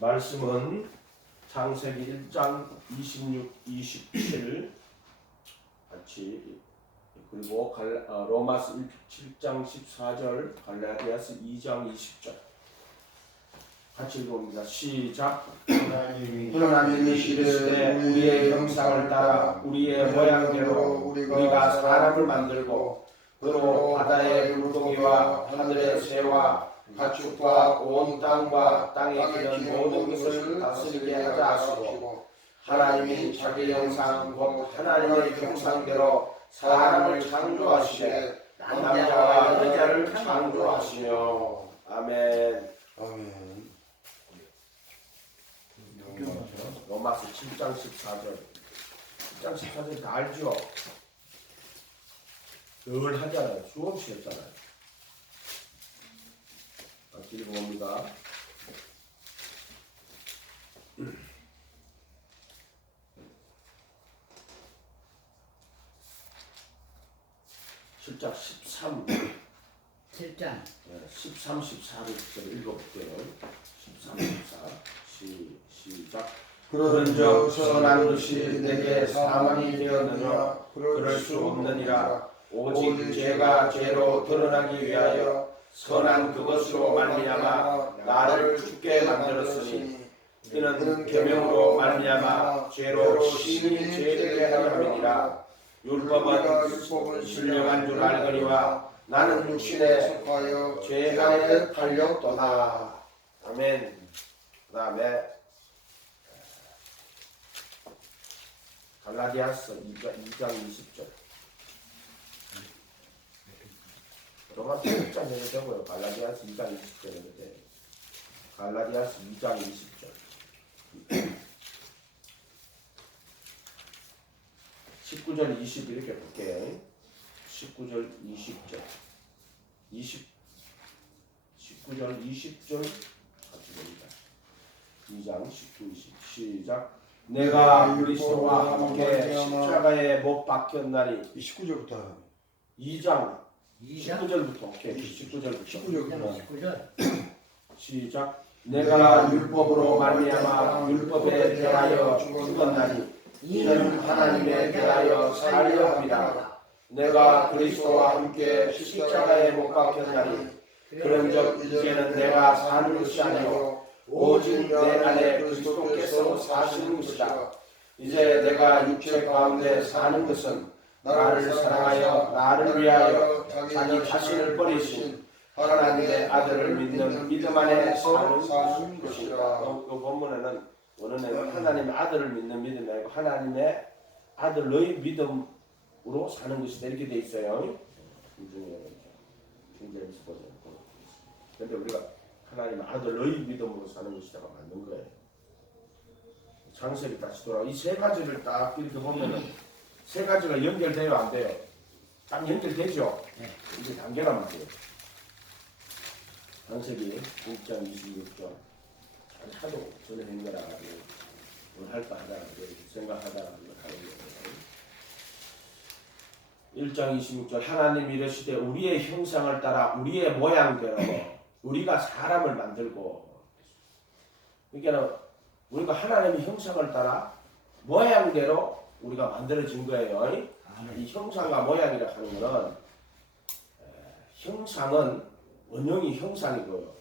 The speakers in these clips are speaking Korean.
말씀은 창세기 1장 26, 27 같이, 그리고 로마서 7장 14절, 갈라디아서 2장 20절 같이 읽어봅니다. 시작. 하나님이 시대 우리의 형상을 따라 우리의 모양대로 우리가 사람을 만들고 그로 바다의 물고기와 하늘의 새와 가축과 온 땅과 땅에 기는 모든 것을 다스리게 하자 하시고, 하나님이 자기 형상 곧 하나님의 형상대로 사람을 창조하시되 남자와 여자를 창조하시며. 아멘. 아멘. 로마서 7장 14절 7장 14절 다 알죠? 늘 하잖아요. 수없이 했잖아요. 읽어봅니다. 7장 13 7장 13, 14를 읽어볼게요. 13, 14 시작. 그런즉 선한 것이 내게 사망이 되었느냐? 그럴 수 없느니라. 오직 죄가 죄로 드러나기 위하여 선한 그것으로 말미암아 나를 죽게 만들었으니, 이는 계명으로 말미암아 죄로 신이 죄되게 하려 함이니라. 율법은 신령한 줄 알거니와 나는 육신에 속하여 죄 안에 달렸도다. 아멘. 그 다음에 갈라디아서 2장 20절. 로마서 1장 해도 되고요. 갈라디아서 2장 20절 해도 돼요. 갈라디아서 2장 20절. 19절 20 이렇게 볼게요. 19절 20절 19절 20절 같이 봅니다. 2장 19, 20 시작. 내가 그리스도와 함께 십자가에 못 박혔나니. 19절부터 2장 19절부터 오케이. 19절부터 19절부터 시작. 내가 율법으로 말미암아 율법에 대하여 죽었나니 이는 하나님에 대하여 살려 함이라. 내가 그리스도와 함께 십자가에 못 박혔나니 그런즉 이제는 내가 사는 것이 아니요 오직 내 안에 그리스도께서 사시는 것이라. 이제 내가 육체 가운데 사는 것은 나를 사랑하여 나를 위하여 자기 자신을 버리신 하나님의 아들을 믿는 믿음 안에 사는 것이라. 그 본문에는 원어는 하나님의 아들을 믿는 믿음이 아니고 하나님의 아들의 믿음으로 사는 것이다 이렇게 돼 있어요. 중재에서 보죠. 그런데 우리가 하나님의 아들의 믿음으로 사는 것이다가 맞는 거예요. 창세기 다시 돌아와 이 세 가지를 딱 이렇게 보면은 세 가지가 연결돼요, 안 돼요? 딱 연결되죠. 이게 단계가 맞아요. 창세기 1장 26절 하도 전에 된 거라 뭘 할까 하다 생각하다 하는 거예요. 1장 26절 하나님이 이르시되 우리의 형상을 따라 우리의 모양대로 우리가 사람을 만들고. 그러니까 우리가 하나님의 형상을 따라 모양대로 우리가 만들어진 거예요. 이 형상과 모양이라 하는 것은 형상은 원형이 형상이고요.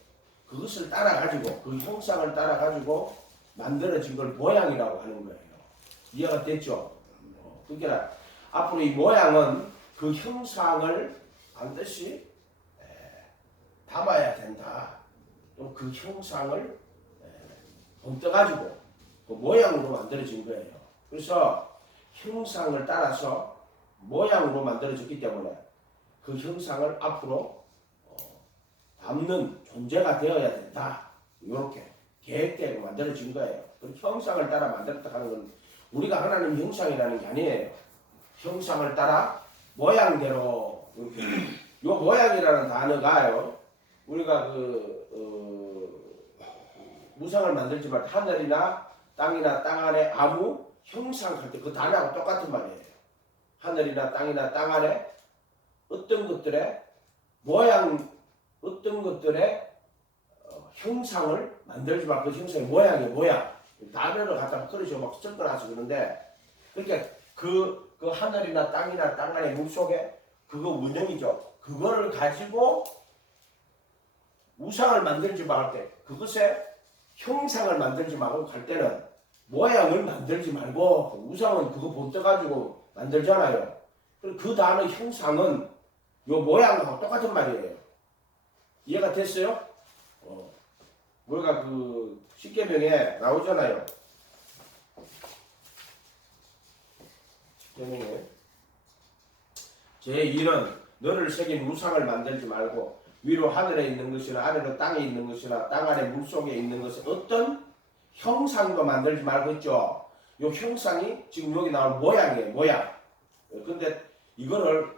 그것을 따라가지고 그 형상을 따라가지고 만들어진 걸 모양이라고 하는 거예요. 이해가 됐죠? 그러니까 앞으로 이 모양은 그 형상을 반드시 담아야 된다. 그 형상을 본떠가지고 그 모양으로 만들어진 거예요. 그래서 형상을 따라서 모양으로 만들어졌기 때문에 그 형상을 앞으로 담는 존재가 되어야 된다. 이렇게 계획되고 만들어진 거예요. 그 형상을 따라 만들었다 하는 건 우리가 하나님 형상이라는 게 아니에요. 형상을 따라 모양대로 이렇게. 요 모양이라는 단어가요. 우리가 무상을 만들지 말 하늘이나 땅이나 땅 안에 아무 형상할 때 그 단어하고 똑같은 말이에요. 하늘이나 땅이나 땅 안에 어떤 것들의 모양, 어떤 것들의 형상을 만들지 말고 그 형상의 모양이 모양. 단어를 갖다 그리죠. 막 섞어놔서 그러는데 그러니까 그 하늘이나 땅이나 땅 안에 물 속에 그거 운영이죠. 그거를 가지고 우상을 만들지 말을 때 그것의 형상을 만들지 말고 갈 때는 모양을 만들지 말고 우상은 그거 본떠 가지고 만들잖아요. 그 단어 형상은 요 모양하고 똑같은 말이에요. 이해가 됐어요? 우리가 그 십계명에 나오잖아요. 십계명에 제1은 너를 새긴 우상을 만들지 말고 위로 하늘에 있는 것이나 아래로 땅에 있는 것이나 땅 아래 물속에 있는 것은 어떤 형상도 만들지 말고 있죠. 요 형상이 지금 여기 나온 모양이에요. 모양. 근데 이거를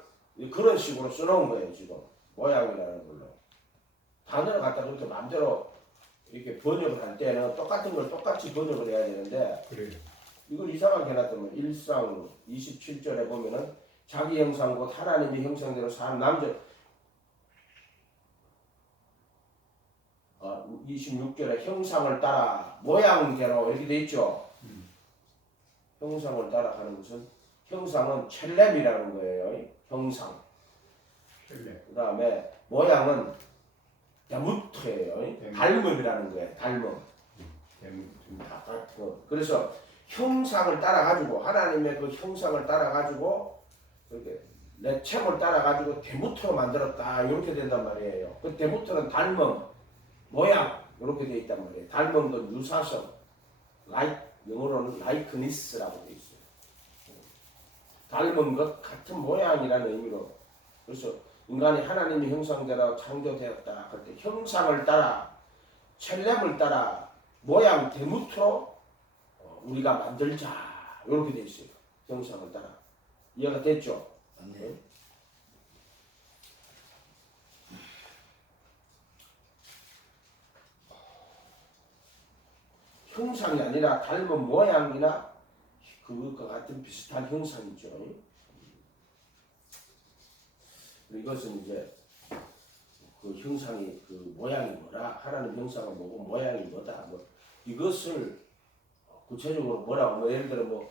그런 식으로 써놓은 거예요. 지금 모양이라는 걸로. 단어를 갖다 그렇게 마음대로 이렇게 번역을 할 때는 똑같은 걸 똑같이 번역을 해야 되는데 그래요. 이걸 이상하게 해놨더만 1상 27절에 보면은 자기 형상 곧 하나님의 형상대로 사람 남자 26절에 형상을 따라 모양대로 이렇게 돼 있죠. 형상을 따라가는 것은 형상은 첼렘이라는 거예요. 형상. 그 다음에 모양은 데무트예요. 닮음이라는 거예요. 닮음. 그래서 형상을 따라가지고 하나님의 그 형상을 따라가지고 이렇게 레첵을 따라가지고 데무트로 만들었다 이렇게 된단 말이에요. 그 데무트는 닮음, 모양 이렇게 돼 있단 말이에요. 닮음도 유사성, 영어로는 likenes스라고 돼 있어요. 닮은 것 같은 모양이라는 의미로. 그래서 인간이 하나님의 형상대로 창조되었다 할 때 형상을 따라 첼렘을 따라 모양 데무트로 우리가 만들자 이렇게 돼 있어요. 형상을 따라. 이해가 됐죠? 네. 형상이 아니라 닮은 모양이나 그것과 같은 비슷한 형상이죠. 이것은 이제 그 형상이 그 모양이 뭐라 하나님 형상은 뭐고 모양이 뭐다 뭐 이것을 구체적으로 뭐라고 예를 들어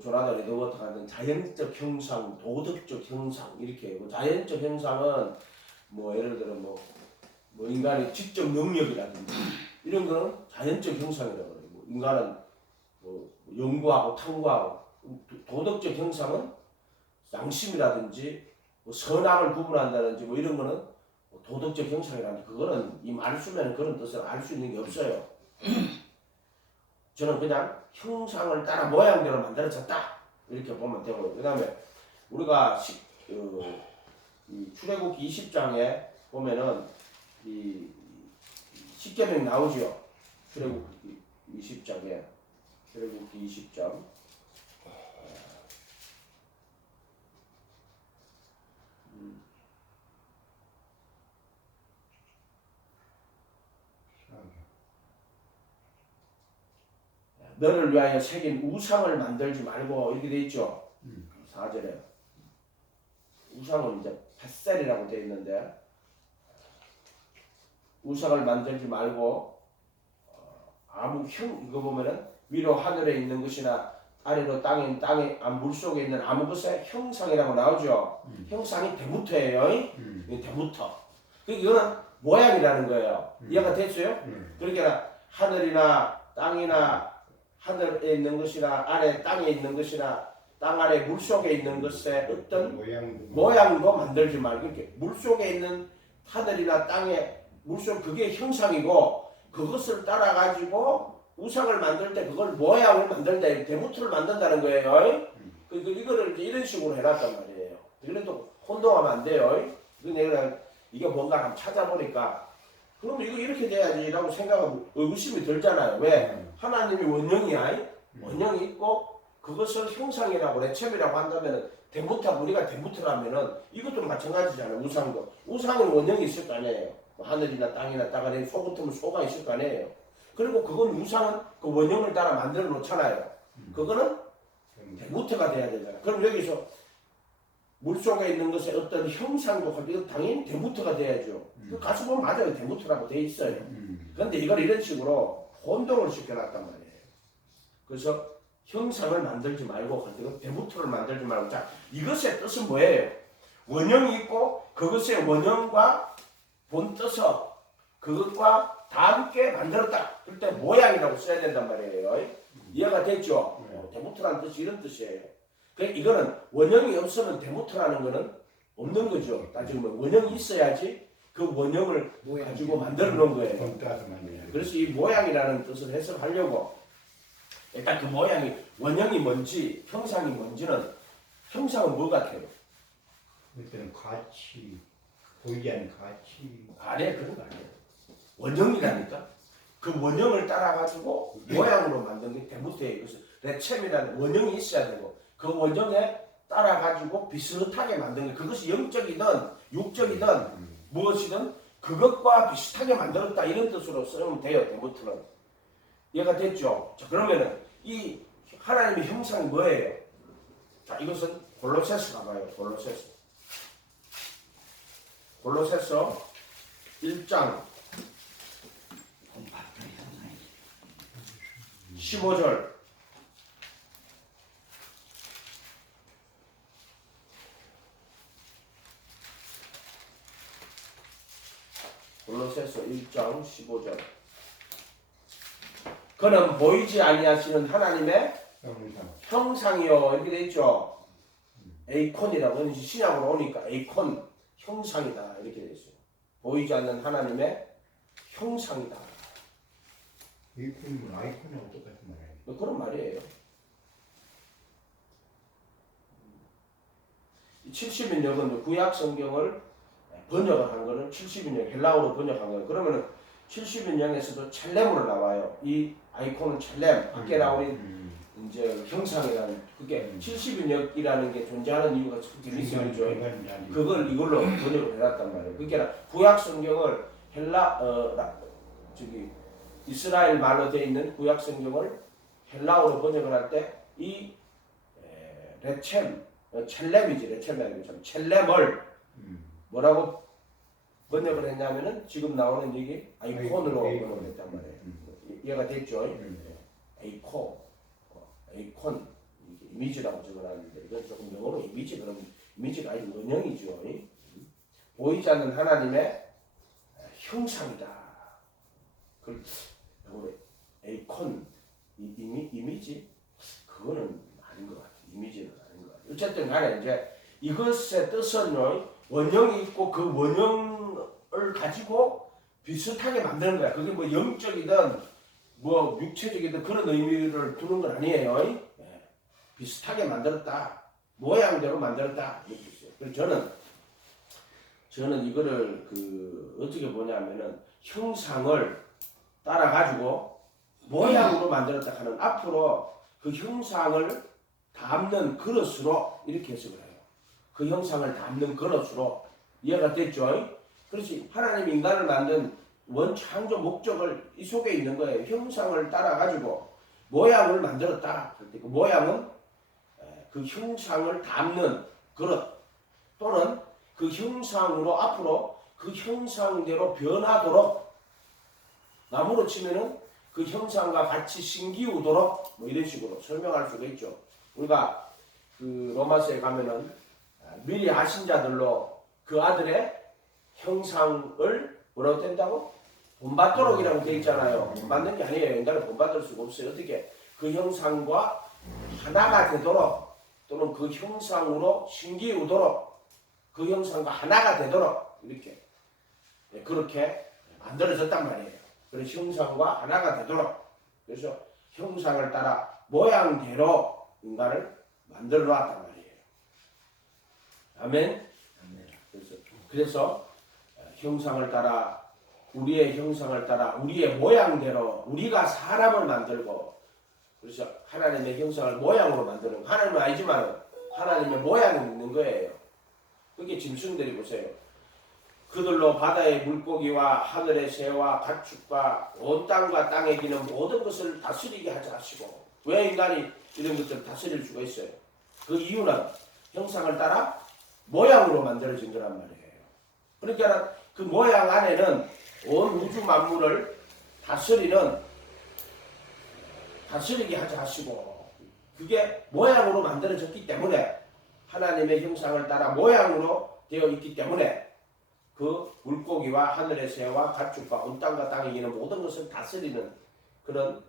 조나단 에드워드 같은 자연적 형상, 도덕적 형상 이렇게 자연적 형상은 예를 들어 인간의 지적 능력이라든지 이런 거는 자연적 형상이라고 그래요. 인간은 연구하고 탐구하고 도덕적 형상은 양심이라든지 선악을 구분한다든지 이런 거는 도덕적 형상이라든지 그거는 이 말 쓰면 그런 뜻을 알 수 있는 게 없어요. 저는 그냥 형상을 따라 모양대로 만들어졌다 이렇게 보면 되고 그 다음에 우리가 이 출애굽기 20장에 보면은 이 십계명이 나오죠. 출애굽기 20장에 출애굽기 20장 너를 위하여 새긴 우상을 만들지 말고 이렇게 돼 있죠. 4절에 우상은 이제 벳셀이라고 돼 있는데 우상을 만들지 말고 아무 이거 보면은 위로 하늘에 있는 것이나 아래로 땅에 물속에 있는 아무 것의 형상이라고 나오죠. 형상이 데무터예요. 데무터. 이거는 모양이라는 거예요. 이해가 됐어요? 그러니까 하늘이나 땅이나 하늘에 있는 것이나 아래 땅에 있는 것이나 땅 아래 물속에 있는 것의 어떤 모양도 만들지 말고 이렇게 물속에 있는 하늘이나 땅에 물속 그게 형상이고 그것을 따라 가지고 우상을 만들 때 그걸 모양을 만들 때 데무트를 만든다는 거예요. 이거를 이런 식으로 해놨단 말이에요. 이래도 혼동하면 안 돼요. 내가 이게 뭔가 한번 찾아보니까 그럼 이거 이렇게 돼야지라고 생각하면 의구심이 들잖아요. 왜? 하나님이 원형이야. 원형이 있고 그것을 형상이라고 레첵이라고 한다면 데무터 우리가 데무터라면은 이것도 마찬가지잖아요. 우상도 우상은 원형이 있을 거 아니에요. 하늘이나 땅이나 땅 안에 소 같으면 소가 있을 거 아니에요. 그리고 그건 우상은 그 원형을 따라 만들어 놓잖아요. 그거는 데무터가 돼야 되잖아요. 그럼 여기서 물속에 있는 것에 어떤 형상도 하고 이거 당연히 대무트가 돼야죠. 그 가수 보면 맞아요. 대무트라고 돼 있어요. 그런데 이걸 이런 식으로 혼동을 시켜놨단 말이에요. 그래서 형상을 만들지 말고 대무트를 만들지 말고 자 이것의 뜻은 뭐예요? 원형이 있고 그것의 원형과 본 뜻을 그것과 다 함께 만들었다. 그럴 때 모양이라고 써야 된단 말이에요. 이해가 됐죠? 대무트라는 뜻이 이런 뜻이에요. 이거는 원형이 없으면 대무트라는 거는 없는 거죠. 따지고 보면 원형이 있어야지 그 원형을 가지고 만들어 놓은 거예요. 그래서 이 모양이라는 뜻을 해석하려고 일단 그 모양이 원형이 뭔지 형상이 뭔지는 형상은 뭐 같아요? 그때는 가치, 보이지 않는 가치. 아니에요. 그런 거 아니에요. 원형이라니까. 그 원형을 따라가지고 모양으로 만든 게 대무트예요. 그래서 레챔이라는 원형이 있어야 되고 그 원형에 따라가지고 비슷하게 만든 게 그것이 영적이든 육적이든 무엇이든 그것과 비슷하게 만들었다 이런 뜻으로 쓰면 돼요. 대무트는. 이해가 됐죠? 자 그러면은 이 하나님의 형상이 뭐예요? 자 이것은 골로새서 가봐요. 골로새서 1장 15절 골로새서 1장 15절 그는 보이지 아니하시는 하나님의 형상이요 이렇게 돼 있죠. 에이콘이라고 신약으로 오니까 에이콘 형상이다 이렇게 돼 있어요. 보이지 않는 하나님의 형상이다. 에이콘은 아이콘하고 똑같은 말이에요. 그런 말이에요. 70인역은 구약 성경을 번역을 한 거는 70인역 헬라어로 번역한 거예요. 그러면은 70인역에서도 첼렘으로 나와요. 이 아이콘은 첼렘 밖에 나오는 이제 형상이라는 그게 70인역이라는 게 존재하는 이유가 재밌어요. 그걸 이걸로 번역을 해놨단 말이에요. 그게 구약 성경을 이스라엘 말로 되어 있는 구약 성경을 헬라어로 번역을 할 때 이 첼렘이지 레챔이 아니고 첼렘을 뭐라고 번역을 했냐면은 지금 나오는 얘기 아이콘으로 번역을 했단 말이에요. 이해가 됐죠? 에이콘 이미지라고 적어놨는데 이건 조금 영어로 이미지 그럼 이미지가 아니고 원형이죠. 보이지 않는 하나님의 형상이다. 그 영어로 에이콘 이미지 그거는 아닌 것 같아요. 이미지는 아닌 것 같아요. 어쨌든 간에 이제 이것의 뜻은 원형이 있고 그 원형을 가지고 비슷하게 만드는 거야. 그게 뭐 영적이든 뭐 육체적이든 그런 의미를 두는 건 아니에요. 비슷하게 만들었다. 모양대로 만들었다. 이렇게 있어요. 그래서 저는 이거를 어떻게 보냐면은 형상을 따라가지고 모양으로 만들었다 하는 앞으로 그 형상을 담는 그릇으로 이렇게 해석을 해요. 그 형상을 담는 그릇으로 이해가 됐죠? 그렇지. 하나님이 인간을 만든 원창조 목적을 이 속에 있는 거예요. 형상을 따라가지고 모양을 만들었다. 그 모양은 그 형상을 담는 그릇 또는 그 형상으로 앞으로 그 형상대로 변하도록 나무로 치면은 그 형상과 같이 신기우도록 뭐 이런 식으로 설명할 수가 있죠. 우리가 그 로마서에 가면은 미리 하신 자들로 그 아들의 형상을 뭐라고 된다고? 본받도록이라고 되어 있잖아요. 본받는 게 아니에요. 인간은 본받을 수가 없어요. 어떻게? 그 형상과 하나가 되도록 또는 그 형상으로 신기우도록 그 형상과 하나가 되도록 이렇게 그렇게 만들어졌단 말이에요. 그래서 형상과 하나가 되도록 그래서 형상을 따라 모양대로 인간을 만들어 놨단 말이에요. 아멘. 그래서 형상을 따라 우리의 형상을 따라 우리의 모양대로 우리가 사람을 만들고 그래서 하나님의 형상을 모양으로 만드는 하나님은 아니지만 하나님의 모양이 있는 거예요. 그게 짐승들이 보세요. 그들로 바다의 물고기와 하늘의 새와 가축과 온 땅과 땅에 기는 모든 것을 다스리게 하자 하시고 왜 인간이 이런 것들을 다스릴 수가 있어요? 그 이유는 형상을 따라 모양으로 만들어진 거란 말이에요. 그러니까 그 모양 안에는 온 우주 만물을 다스리게 하시고 그게 모양으로 만들어졌기 때문에 하나님의 형상을 따라 모양으로 되어 있기 때문에 그 물고기와 하늘의 새와 가축과 온 땅과 땅에 있는 모든 것을 다스리는 그런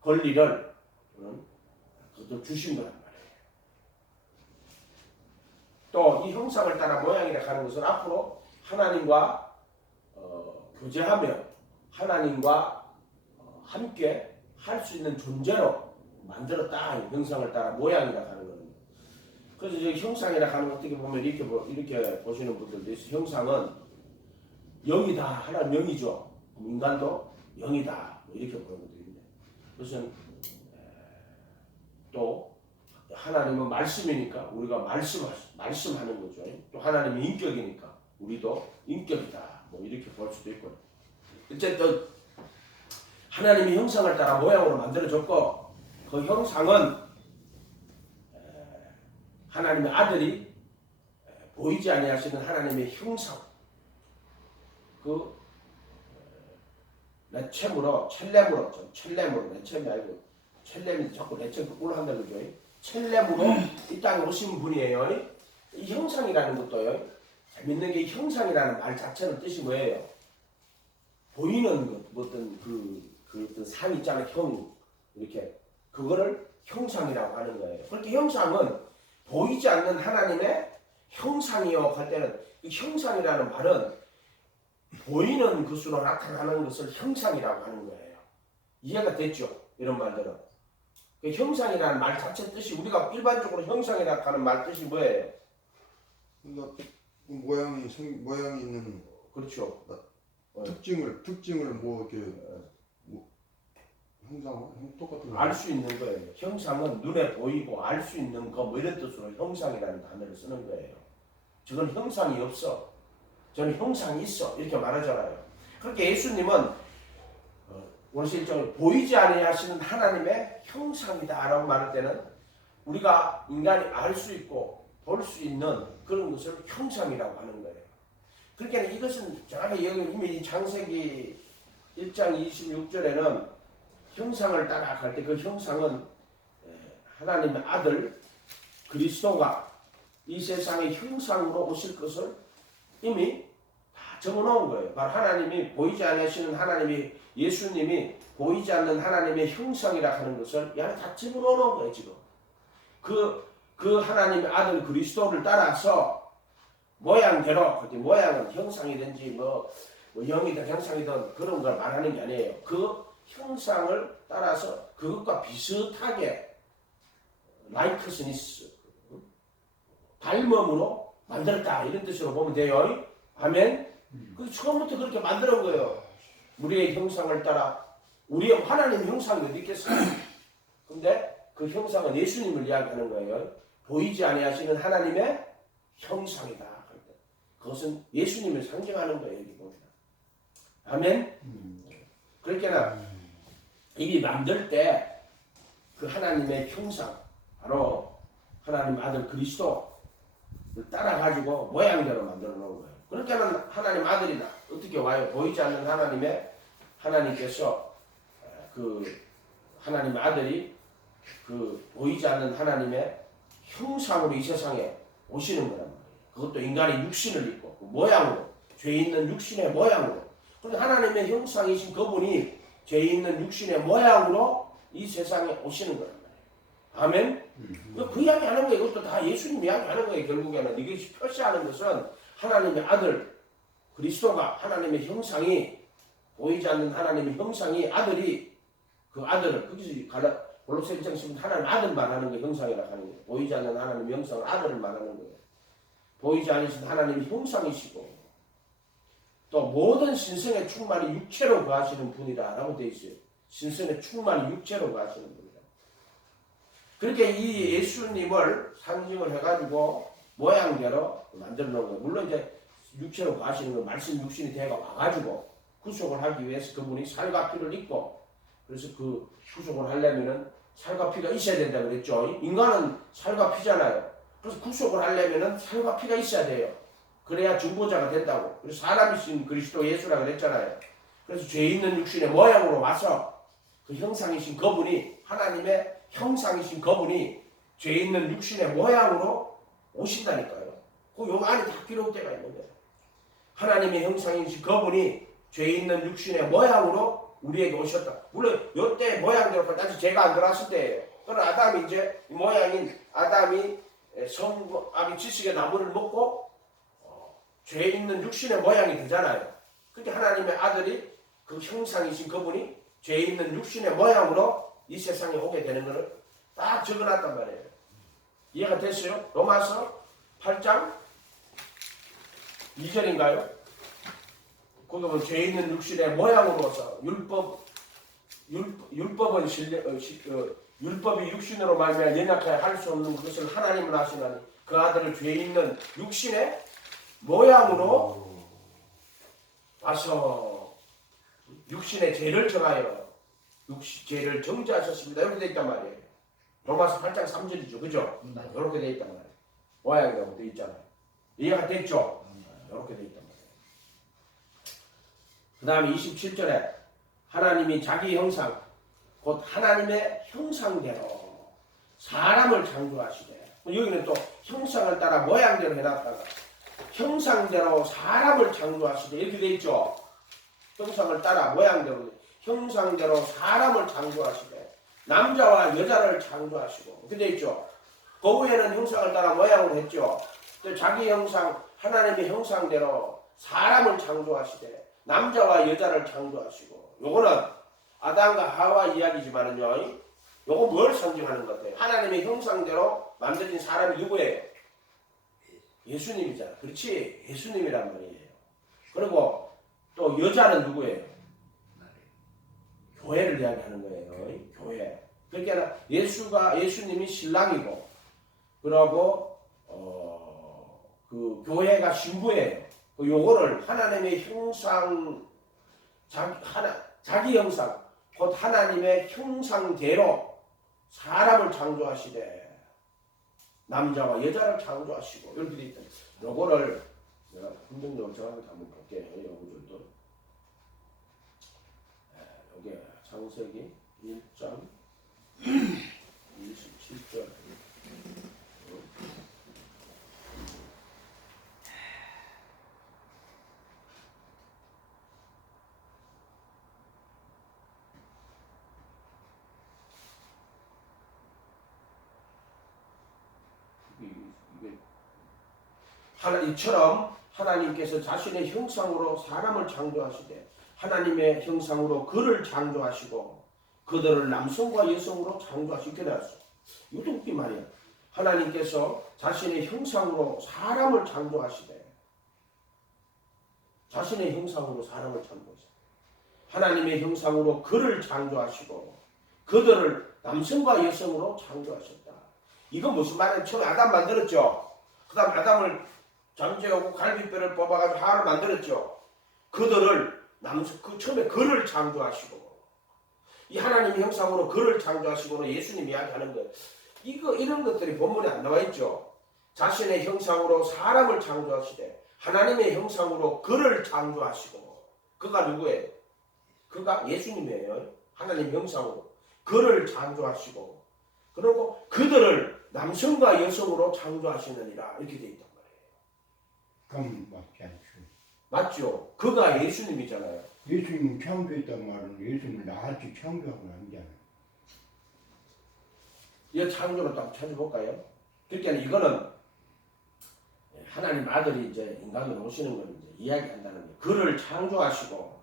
권리를 그것도 주신 거란 말이에요. 또 이 형상을 따라 모양이라 하는 것은 앞으로 하나님과 교제하며 하나님과 함께 할 수 있는 존재로 만들었다. 형상을 따라 모양이라 하는 거는. 그래서 이 형상이라 하는 거 어떻게 보면 이렇게 보시는 분들도 있어요. 형상은 영이다. 하나님 영이죠. 인간도 영이다. 뭐 이렇게 보는 분들이 있는데. 그것은 또 하나님은 말씀이니까 우리가 말씀하는 거죠. 또 하나님이 인격이니까 우리도 인격이다. 뭐 이렇게 볼 수도 있고. 어쨌든 하나님이 형상을 따라 모양으로 만들어졌고 그 형상은 하나님의 아들이 보이지 아니하시는 하나님의 형상 그 레쳔으로 레쳔이 아니고 첼렘이 자꾸 레쳔 거꾸로 한다 그러죠. 첼렘으로 이 땅에 오신 분이에요. 이 형상이라는 것도요. 재밌는 게 이 형상이라는 말 자체는 뜻이 뭐예요? 보이는 것, 어떤 어떤 상 있잖아요. 형 이렇게 그거를 형상이라고 하는 거예요. 그렇게 형상은 보이지 않는 하나님의 형상이요 할 때는 이 형상이라는 말은 보이는 것으로 나타나는 것을 형상이라고 하는 거예요. 이해가 됐죠? 이런 말들은. 그 형상이라는 말 자체 뜻이 우리가 일반적으로 형상이라고 하는 말 뜻이 뭐예요? 그러니까 모양이 있는 그렇죠. 특징을 뭐 이렇게 형상 똑같은 알 수 있는 거예요. 형상은 눈에 보이고 알 수 있는 거 뭐 이런 뜻으로 형상이라는 단어를 쓰는 거예요. 저건 형상이 없어. 저는 형상이 있어. 이렇게 말하잖아요. 그렇게 예수님은 원시일종을 보이지 아니하시는 하나님의 형상이다라고 말할 때는 우리가 인간이 알 수 있고 볼 수 있는 그런 것을 형상이라고 하는 거예요. 그러니까 이것은 정확히 여기 이미 창세기 1장 26절에는 형상을 따라 갈 때 그 형상은 하나님의 아들 그리스도가 이 세상의 형상으로 오실 것을 이미 다 적어놓은 거예요. 바로 하나님이 보이지 않으시는 하나님이 예수님이 보이지 않는 하나님의 형상이라 하는 것을 이 안에 다 적어놓은 거예요. 지금 그 하나님의 아들 그리스도를 따라서 모양대로 모양은 형상이든지 뭐 영이든 형상이든 그런 걸 말하는 게 아니에요. 그 형상을 따라서 그것과 비슷하게 라이크스니스 닮음으로 만들었다 이런 뜻으로 보면 돼요. 아멘. 그 처음부터 그렇게 만들은 거예요. 우리의 형상을 따라 우리의 하나님 형상이 어디 있겠어요? 근데 그 형상은 예수님을 이야기하는 거예요. 보이지 아니하시는 하나님의 형상이다. 그것은 예수님을 상징하는 거예요. 여기 보면. 아멘. 그러니까 이미 만들 때 그 하나님의 형상 바로 하나님 아들 그리스도를 따라가지고 모양대로 만들어 놓은 거예요. 그러니까 하나님 아들이다. 어떻게 와요? 보이지 않는 하나님께서 그 하나님의 아들이 그 보이지 않는 하나님의 형상으로 이 세상에 오시는 거란 말이에요. 그것도 인간의 육신을 입고 그 모양으로 죄 있는 육신의 모양으로. 그런데 하나님의 형상이신 그분이 죄 있는 육신의 모양으로 이 세상에 오시는 거란 말이에요. 아멘. 그 이야기하는 거예요. 이것도 다 예수님 이야기하는 거예요. 결국에는 이것이 표시하는 것은 하나님의 아들 그리스도가 하나님의 형상이 보이지 않는 하나님의 형상이 아들이 그 아들을 거기서 골로새 1장 10은 하나님 아들 말하는 거 형상이라고 하는 거예요. 보이지 않는 하나님의 형상을 아들을 말하는 거예요. 보이지 않으신 하나님의 형상이시고 또 모든 신성의 충만이 육체로 거하시는 분이다라고 되어 있어요. 신성의 충만이 육체로 거하시는 분이다. 그렇게 이 예수님을 상징을 해가지고 모양대로 만들어 놓은 거예요. 물론 이제 육체로 거하시는 건 말씀 육신이 되어 와가지고 구속을 하기 위해서 그분이 살과 피를 입고 그래서 그 구속을 하려면은 살과 피가 있어야 된다고 그랬죠. 인간은 살과 피잖아요. 그래서 구속을 하려면은 살과 피가 있어야 돼요. 그래야 중보자가 된다고. 그래서 사람이신 그리스도 예수라고 그랬잖아요. 그래서 죄 있는 육신의 모양으로 와서 그 형상이신 그분이 하나님의 형상이신 그분이 죄 있는 육신의 모양으로 오신다니까요. 그 요 안에 다 기록되어 있는 거예요. 하나님의 형상이신 그분이 죄 있는 육신의 모양으로 우리에게 오셨다. 물론 요때 모양대로 아직 죄가 안 들어왔을 때예요. 그러나 아담이 이제 모양인 아담이 성악의 지식의 나무를 먹고 죄 있는 육신의 모양이 되잖아요. 그러니까 하나님의 아들이 그 형상이신 그분이 죄 있는 육신의 모양으로 이 세상에 오게 되는 것을 딱 적어놨단 말이에요. 이해가 됐어요? 로마서 8장 2절인가요? 거기 보면 죄 있는 육신의 모양으로서 율법은 율법이 육신으로 말미암아 연약하여 할 수 없는 것을 하나님은 하시나니 그 아들을 죄 있는 육신의 모양으로 와서 육신의 죄를 정하여 죄를 정죄하셨습니다. 이렇게 되어 있단 말이에요. 로마서 8장 3절이죠. 그죠? 이렇게 되어 있단 말이에요. 모양이라고 되어 있잖아요. 이해가 됐죠? 이렇게 되어 있단 말이에요. 그 다음에 27절에 하나님이 자기 형상 곧 하나님의 형상대로 사람을 창조하시되, 여기는 또 형상을 따라 모양대로 해놨다가 형상대로 사람을 창조하시되 이렇게 되어 있죠. 형상을 따라 모양대로 형상대로 사람을 창조하시되 남자와 여자를 창조하시고 이렇게 되어 있죠. 그 후에는 형상을 따라 모양으로 했죠. 또 자기 형상 하나님의 형상대로 사람을 창조하시되 남자와 여자를 창조하시고, 요거는 아담과 하와 이야기지만은요, 요거 뭘 상징하는 것 같아요? 하나님의 형상대로 만들어진 사람이 누구예요? 예수님이잖아. 그렇지? 예수님이란 말이에요. 그리고 또 여자는 누구예요? 교회를 이야기하는 거예요. 교회. 그러니까 예수님이 신랑이고, 그러고 그 교회가 신부예요. 요거를 하나님의 형상, 자기 형상, 곧 하나님의 형상대로 사람을 창조하시되 남자와 여자를 창조하시고 이렇게 되어 있다. 요거를 내가 긍정적으로 정확하게 한번 볼게요. 요 구절도. 여기 창세기 1장 27절. 이처럼 하나님께서 자신의 형상으로 사람을 창조하시되 하나님의 형상으로 그를 창조하시고 그들을 남성과 여성으로 창조하시게 되었어. 이것도 웃긴 말이야. 하나님께서 자신의 형상으로 사람을 창조하시되 자신의 형상으로 사람을 창조하시고 하나님의 형상으로 그를 창조하시고 그들을 남성과 여성으로 창조하셨다. 이건 무슨 말이야? 처음에 아담 만들었죠. 그 다음 아담을 잠재우고 갈비뼈를 뽑아가지고 하와를 만들었죠. 그들을 처음에 그를 창조하시고 이 하나님의 형상으로 그를 창조하시고는 예수님 이야기하는 것. 이런 것들이 본문에 안 나와 있죠. 자신의 형상으로 사람을 창조하시되 하나님의 형상으로 그를 창조하시고, 그가 누구예요? 그가 예수님이에요. 하나님 형상으로 그를 창조하시고, 그리고 그들을 남성과 여성으로 창조하시느니라 이렇게 돼 있단 말이에요. 그럼 맞지 않죠. 맞죠? 그가 예수님이잖아요. 예수님은 창조했단 말은 예수님을 나같이 창조하고 아니잖아요. 이 창조를 딱 찾아볼까요? 그러니까 이거는 하나님 아들이 이제 인간으로 오시는 걸 이제 이야기한다는 거예요. 그를 창조하시고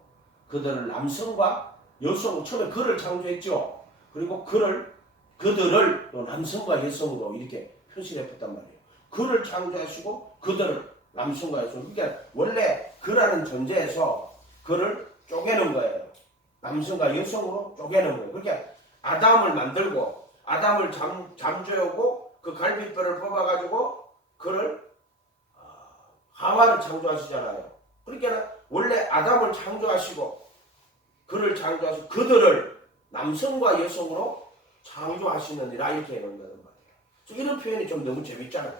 그들을 남성과 여성, 처음에 그를 창조했죠. 그리고 그들을 또 남성과 여성으로 이렇게 표시를 해봤단 말이에요. 그를 창조하시고 그들을 남성과 여성. 그러니까 원래 그라는 존재에서 그를 쪼개는 거예요. 남성과 여성으로 쪼개는 거예요. 그러니까 아담을 만들고 아담을 잠재우고 그 갈비뼈를 뽑아가지고 그를 하와를 창조하시잖아요. 그러니까 원래 아담을 창조하시고 그를 창조하시고 그들을 남성과 여성으로 창조하시느니라 이렇게 해놓는다는 말이에요. 이런 표현이 좀 너무 재밌잖아요.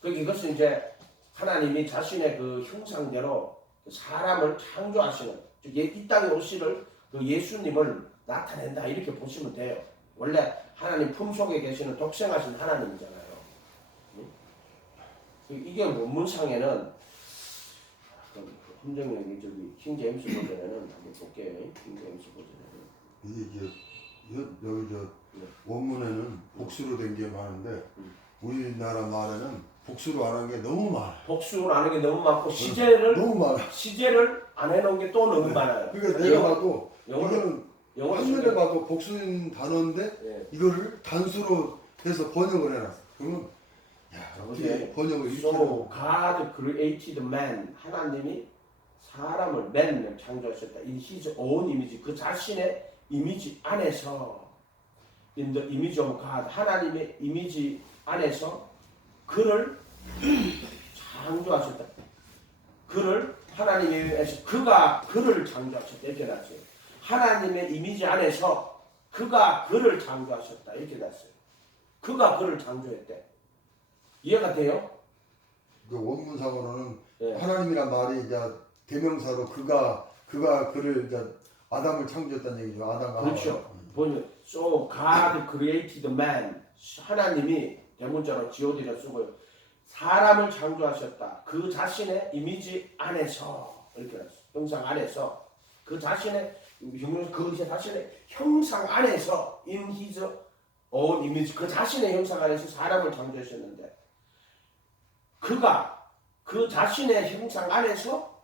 그러니까 이것은 이제 하나님이 자신의 그 형상대로 사람을 창조하시는, 즉 이 땅에 오시를 그 예수님을 나타낸다 이렇게 보시면 돼요. 원래 하나님 품속에 계시는 독생하신 하나님이잖아요. 이게 원문상에는 함정형이 저기 킹 제임스 버전에는 한번 볼게요. 킹 제임스 버전에는 이게 여기 저 원문에는 복수로 된 게 많은데 우리나라 말에는 복수로 안 한 게 너무 많아. 복수를 안 하는 게 너무 많고 시제를 너무 많아. 시제를 안 해놓은 게 또 너무 많아요. 그러니까 내가 봐도 영어는 한눈에 봐도 복수인 단어인데 예. 이거를 단수로 해서 번역을 해놨어. 그러면 야 어떻게 번역을 이렇게 So God created man. 하나님이 사람을 man을 창조하셨다. In His own image. 그 자신의 이미지 안에서 in the image of God. 하나님의 이미지 안에서 그를 창조하셨다. 그를 하나님에서 그가 그를 창조하셨다. 이렇게 났어요. 하나님의 이미지 안에서 그가 그를 창조하셨다. 이렇게 났어요. 그가 그를 창조했대. 이해가 돼요? 그 원문상으로는 예. 하나님이란 말이 이제 대명사로 그가 그를 이제 아담을 창조했다는 얘기죠. 아담과 그렇죠. 보면 So God created man. 하나님이 대문자로 God이라 쓰고요. 사람을 창조하셨다. 그 자신의 이미지 안에서 이렇게 났어요. 형상 안에서 그 자신의 형상 안에서 in his own image 그 자신의 형상 안에서 사람을 창조하셨는데 그가 그 자신의 형상 안에서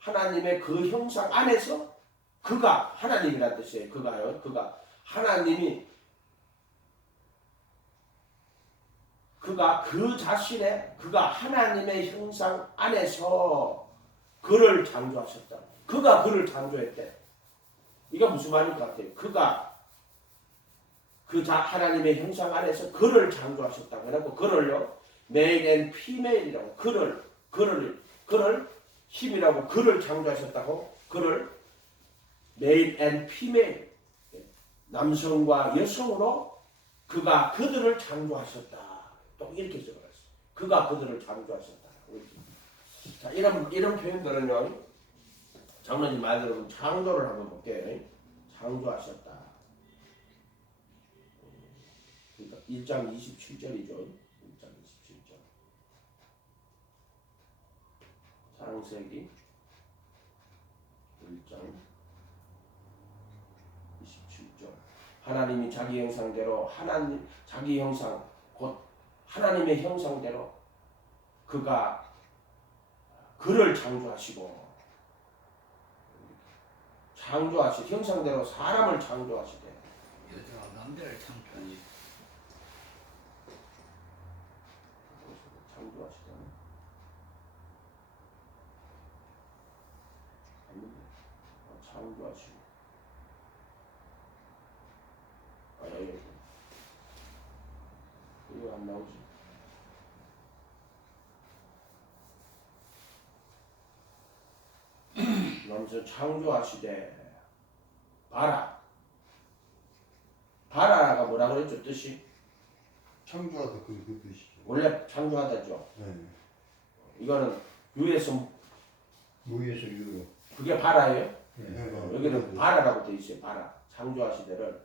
하나님의 그 형상 안에서 그가 하나님이라는 뜻이에요. 그가요. 그가 하나님이 그가 그 자신의 그가 하나님의 형상 안에서 그를 창조하셨다. 그가 그를 창조했대. 이거 무슨 말일 것 같아요? 그가 하나님의 형상 안에서 그를 창조하셨다고 해놓고 그를요 male and female이라고 그를 힘이라고 그를 창조하셨다고 그를 male and female 남성과 여성으로 그가 그들을 창조하셨다. 또 이렇게 적어놨어요. 그가 그들을 창조하셨다. 자, 이런 표현들은요, 장로님 말대로 창조를 한번 볼게요. 창조하셨다. 그러니까 1장 27절이죠. 1장 27절. 창세기 1장 27절. 하나님이 자기 형상대로 자기 형상 곧 하나님의 형상대로 그가 그를 창조하시고 형상대로 사람을 창조하시되 여자와 남자를 창조하시. 창조하시다는 창조하시고 이거 안 나오지. 남자 창조하시되 바라가 뭐라 그랬죠? 뜻이 창조하다 그 뜻이죠. 원래 창조하다죠. 네. 이거는 유에서 무에서 유로. 그게 바라예요. 네. 여기는 바라라고 돼 있어요. 바라 창조하시되를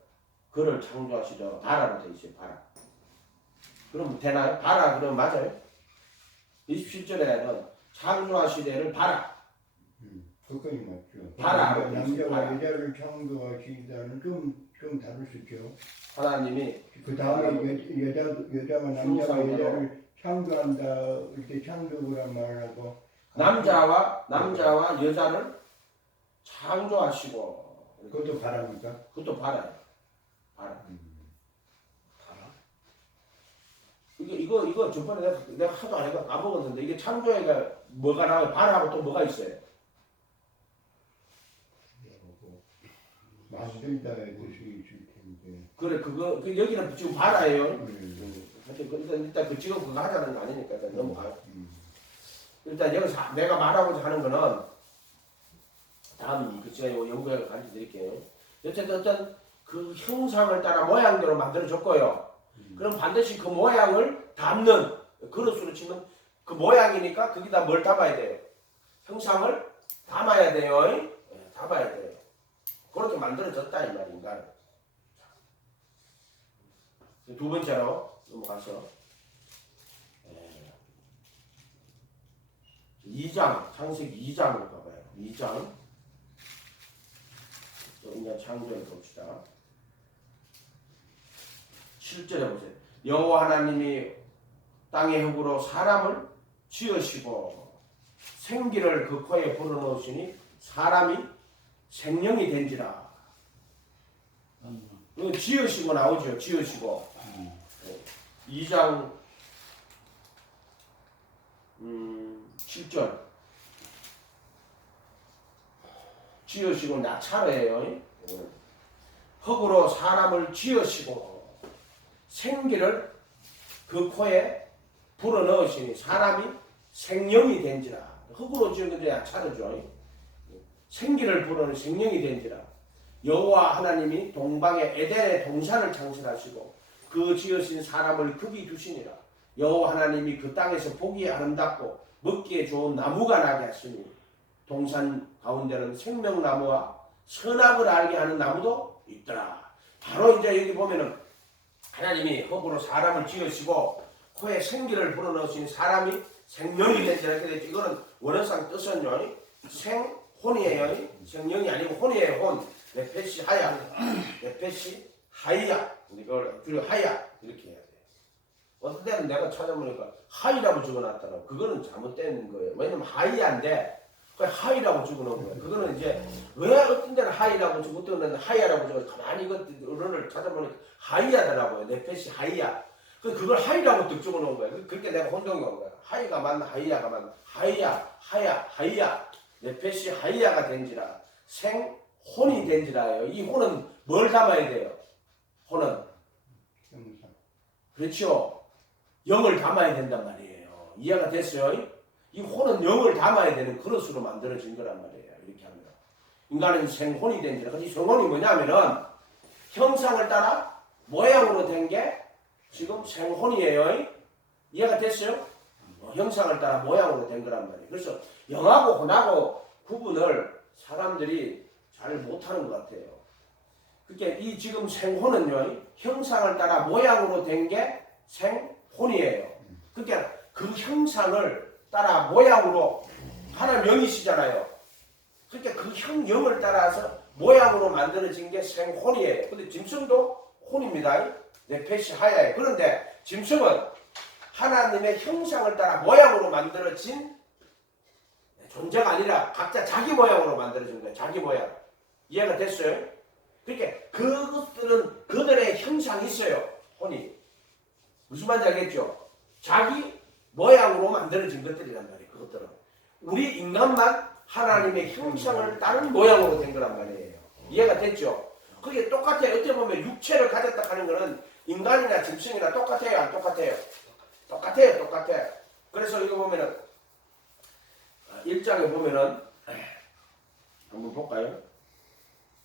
그를 창조하시되 바라로 돼 있어요. 바라. 그럼 되나요? 바라 그러면 맞아요? 27절에는 창조하시되를 바라. 그것이 맞죠. 바라. 남자와 바라. 여자를 창조하시다는 좀 다를 수 있죠. 하나님이 그 다음에 여자와 남자와 형상대로. 여자를 창조한다 이렇게 창조를 말하고 남자와 여자를 창조하시고 그것도 바랍니까? 그것도 바라요. 바라. 이거 저번에 내가 하도 안 해가 까먹었는데 이게 창조해가 뭐가 나와요? 바라하고 또 뭐가 있어요? 만들다의 뜻이 있을 텐데. 그래 여기는 지금 바라예요. 음. 일단 지금 그거 하자는 거 아니니까 일단 넘어가요. 일단 여기서 내가 말하고자 하는 거는 다음 제가 연구해 가르쳐 드릴게요. 어쨌든 그 형상을 따라 모양대로 만들어 줬고요. 그럼 반드시 그 모양을 담는 그릇으로 치면 그 모양이니까 거기다 뭘 담아야 돼요? 형상을 담아야 돼요. 예, 담아야 돼요. 그렇게 만들어졌다 이 말인가. 두 번째로 넘어가서 2장 창세기 2장을 봐봐요. 2장 이제 창조해 봅시다. 7절에 보세요. 여호와 하나님이 땅의 흙으로 사람을 지으시고 생기를 그 코에 불어넣으시니 사람이 생명이 된지라. 이거 지으시고 나오죠. 지으시고 2장 7절 지으시고 나차래요. 흙으로 사람을 지으시고 생기를 그 코에 불어넣으시니 사람이 생명이 된지라. 흙으로 지은 건데 나차르죠. 생기를 불어넣은 생명이 된지라. 여호와 하나님이 동방에 에덴의 동산을 창설하시고 그 지으신 사람을 거기 두시니라. 여호와 하나님이 그 땅에서 보기에 아름답고 먹기에 좋은 나무가 나게 하시니 동산 가운데는 생명나무와 선악을 알게 하는 나무도 있더라. 바로 이제 여기 보면은 하나님이 흙으로 사람을 지으시고 코에 생기를 불어넣으시니 사람이 생명이 된지라. 이렇게 됐죠. 이거는 원어상 뜻은요 생혼이에요. 생명이 아니고 혼이에요. 혼. 네페시 하야. 네페시 하이야. 이걸 줄여 하야 이렇게 해야 돼요. 어떤 때는 내가 찾아보니까 하이라고 적어놨더라고. 그거는 잘못된 거예요. 왜냐면 하이야인데 하이라고 적어놓은 거예요. 그거는 이제 왜 어떤 데는 하이라고 적고 어떤 데는 하이야라고 적어. 가만히 이것 어른을 찾아보니까 하이야더라고요. 네페시 하이야. 그걸 하이라고 또 적어놓은 거예요. 그렇게 내가 혼동이 온 거예요. 하이가 맞나 하이야가 맞나. 하이야 하야 하이야. 네페시 하이야가 된지라. 생혼이 된지라예요. 이 혼은 뭘 담아야 돼요? 혼은 형상. 그렇죠. 영을 담아야 된단 말이에요. 이해가 됐어요? 이 혼은 영을 담아야 되는 그릇으로 만들어진 거란 말이에요. 이렇게 하면 인간은 생혼이 된지라. 그래서 이 생혼이 뭐냐면은 형상을 따라 모양으로 된 게 지금 생혼이에요. 이해가 됐어요? 형상을 따라 모양으로 된 거란 말이에요. 그래서 영하고 혼하고 구분을 사람들이 잘 못하는 것 같아요. 그러니까 이 지금 생혼은요 형상을 따라 모양으로 된 게 생혼이에요. 그러니까 그 형상을 따라 모양으로 하나님 영이시잖아요. 그러니까 그 영을 따라서 모양으로 만들어진 게 생혼이에요. 근데 짐승도 혼입니다. 네페시 하야예요. 그런데 짐승은 하나님의 형상을 따라 모양으로 만들어진 존재가 아니라 각자 자기 모양으로 만들어진 거예요. 자기 모양. 이해가 됐어요? 그러니까 그것들은 그들의 형상이 있어요. 혼이. 무슨 말인지 알겠죠? 자기 모양으로 만들어진 것들이란 말이에요. 그것들은. 우리 인간만 하나님의 형상을 따른 모양으로 된 거란 말이에요. 이해가 됐죠? 그게 똑같아요. 어떻게 보면 육체를 가졌다 하는 거는 인간이나 짐승이나 똑같아요? 안 똑같아요? 똑같아요. 똑같아요. 그래서 이거 보면은 1장에 보면은 한번 볼까요?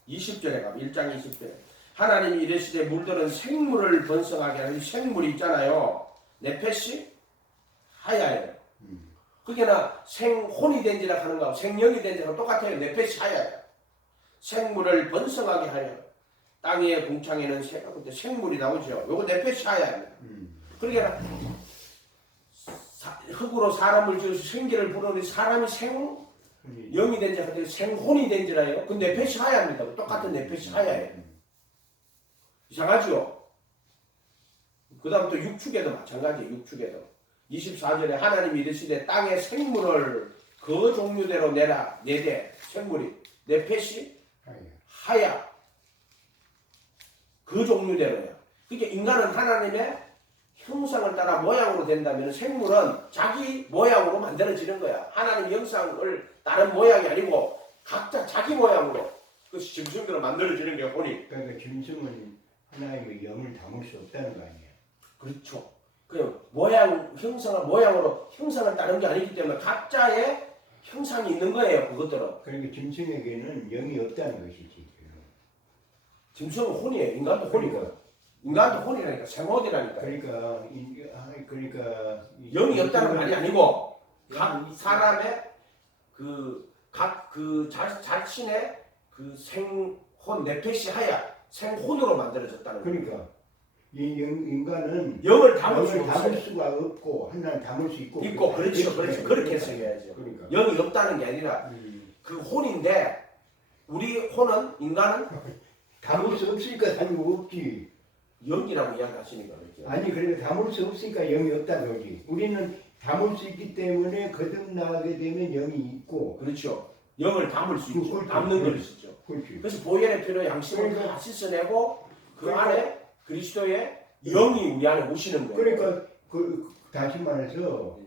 20절에 가면 1장 20절에 하나님이 이르시되 물들은 생물을 번성하게 하는 생물이 있잖아요. 네페시 하야예요. 그게나 생혼이 된지라 하는 거하고 생령이 된지랑 똑같아요. 네페시 하야예요. 생물을 번성하게 하려 땅의 궁창에는 생물이 나오죠. 요거 네페시 하야예요. 그러니까 흙으로 사람을 지어서 생기를 불어넣으니 사람이 영이 된지 하더니 생혼이 된지라요. 그 네페시 하야입니다. 똑같은 네페시 하야예요. 이상하죠? 그 다음 또 육축에도 마찬가지예요. 육축에도 24절에 하나님이 이르시되 땅의 생물을 그 종류대로 내라. 내대 생물이 네페시 하야 그 종류대로요. 그러니까 인간은 하나님의 형상을 따라 모양으로 된다면 생물은 자기 모양으로 만들어지는 거야. 하나님 형상을 다른 모양이 아니고 각자 자기 모양으로 그 짐승대로 만들어지는 게 혼이. 그러니까 짐승은 하나님의 영을 담을 수 없다는 거 아니에요. 그렇죠. 그 모양 형상을 모양으로 형상을 따른 게 아니기 때문에 각자의 형상이 있는 거예요. 그것들은. 그러니까 짐승에게는 영이 없다는 것이지. 짐승은 혼이에요. 인간도 혼이고요. 인간도 혼이라니까 생혼이라니까. 그러니까 영이 없다는 말이 아니고 각 사람의 각 자신의 그 생혼 네페시 하야 생혼으로 만들어졌다는 거예요. 그러니까 인간은 영을 담을 영을 수가 담을 없어요. 수가 없고 하나는 담을 수 있고 그렇죠. 그렇게 해석해야죠. 그러니까 영이 없다는 게 아니라 그 혼인데 우리 혼은 인간은 담을 수 없으니까 담이 없지. 영이라고 이야기하시니까 그렇죠. 아니 그러니까 담을 수 없으니까 영이 없다는 거지. 우리는 담을 수 있기 때문에 거듭나게 되면 영이 있고. 그렇죠. 영을 담을 수 있죠. 그렇죠. 담는 것이죠. 그렇지. 그래서 보혈의 피로 양심을 그러니까. 다 씻어내고 그 그러니까. 안에 그리스도의 영이 우리 안에 오시는 거예요. 그러니까 다시 말해서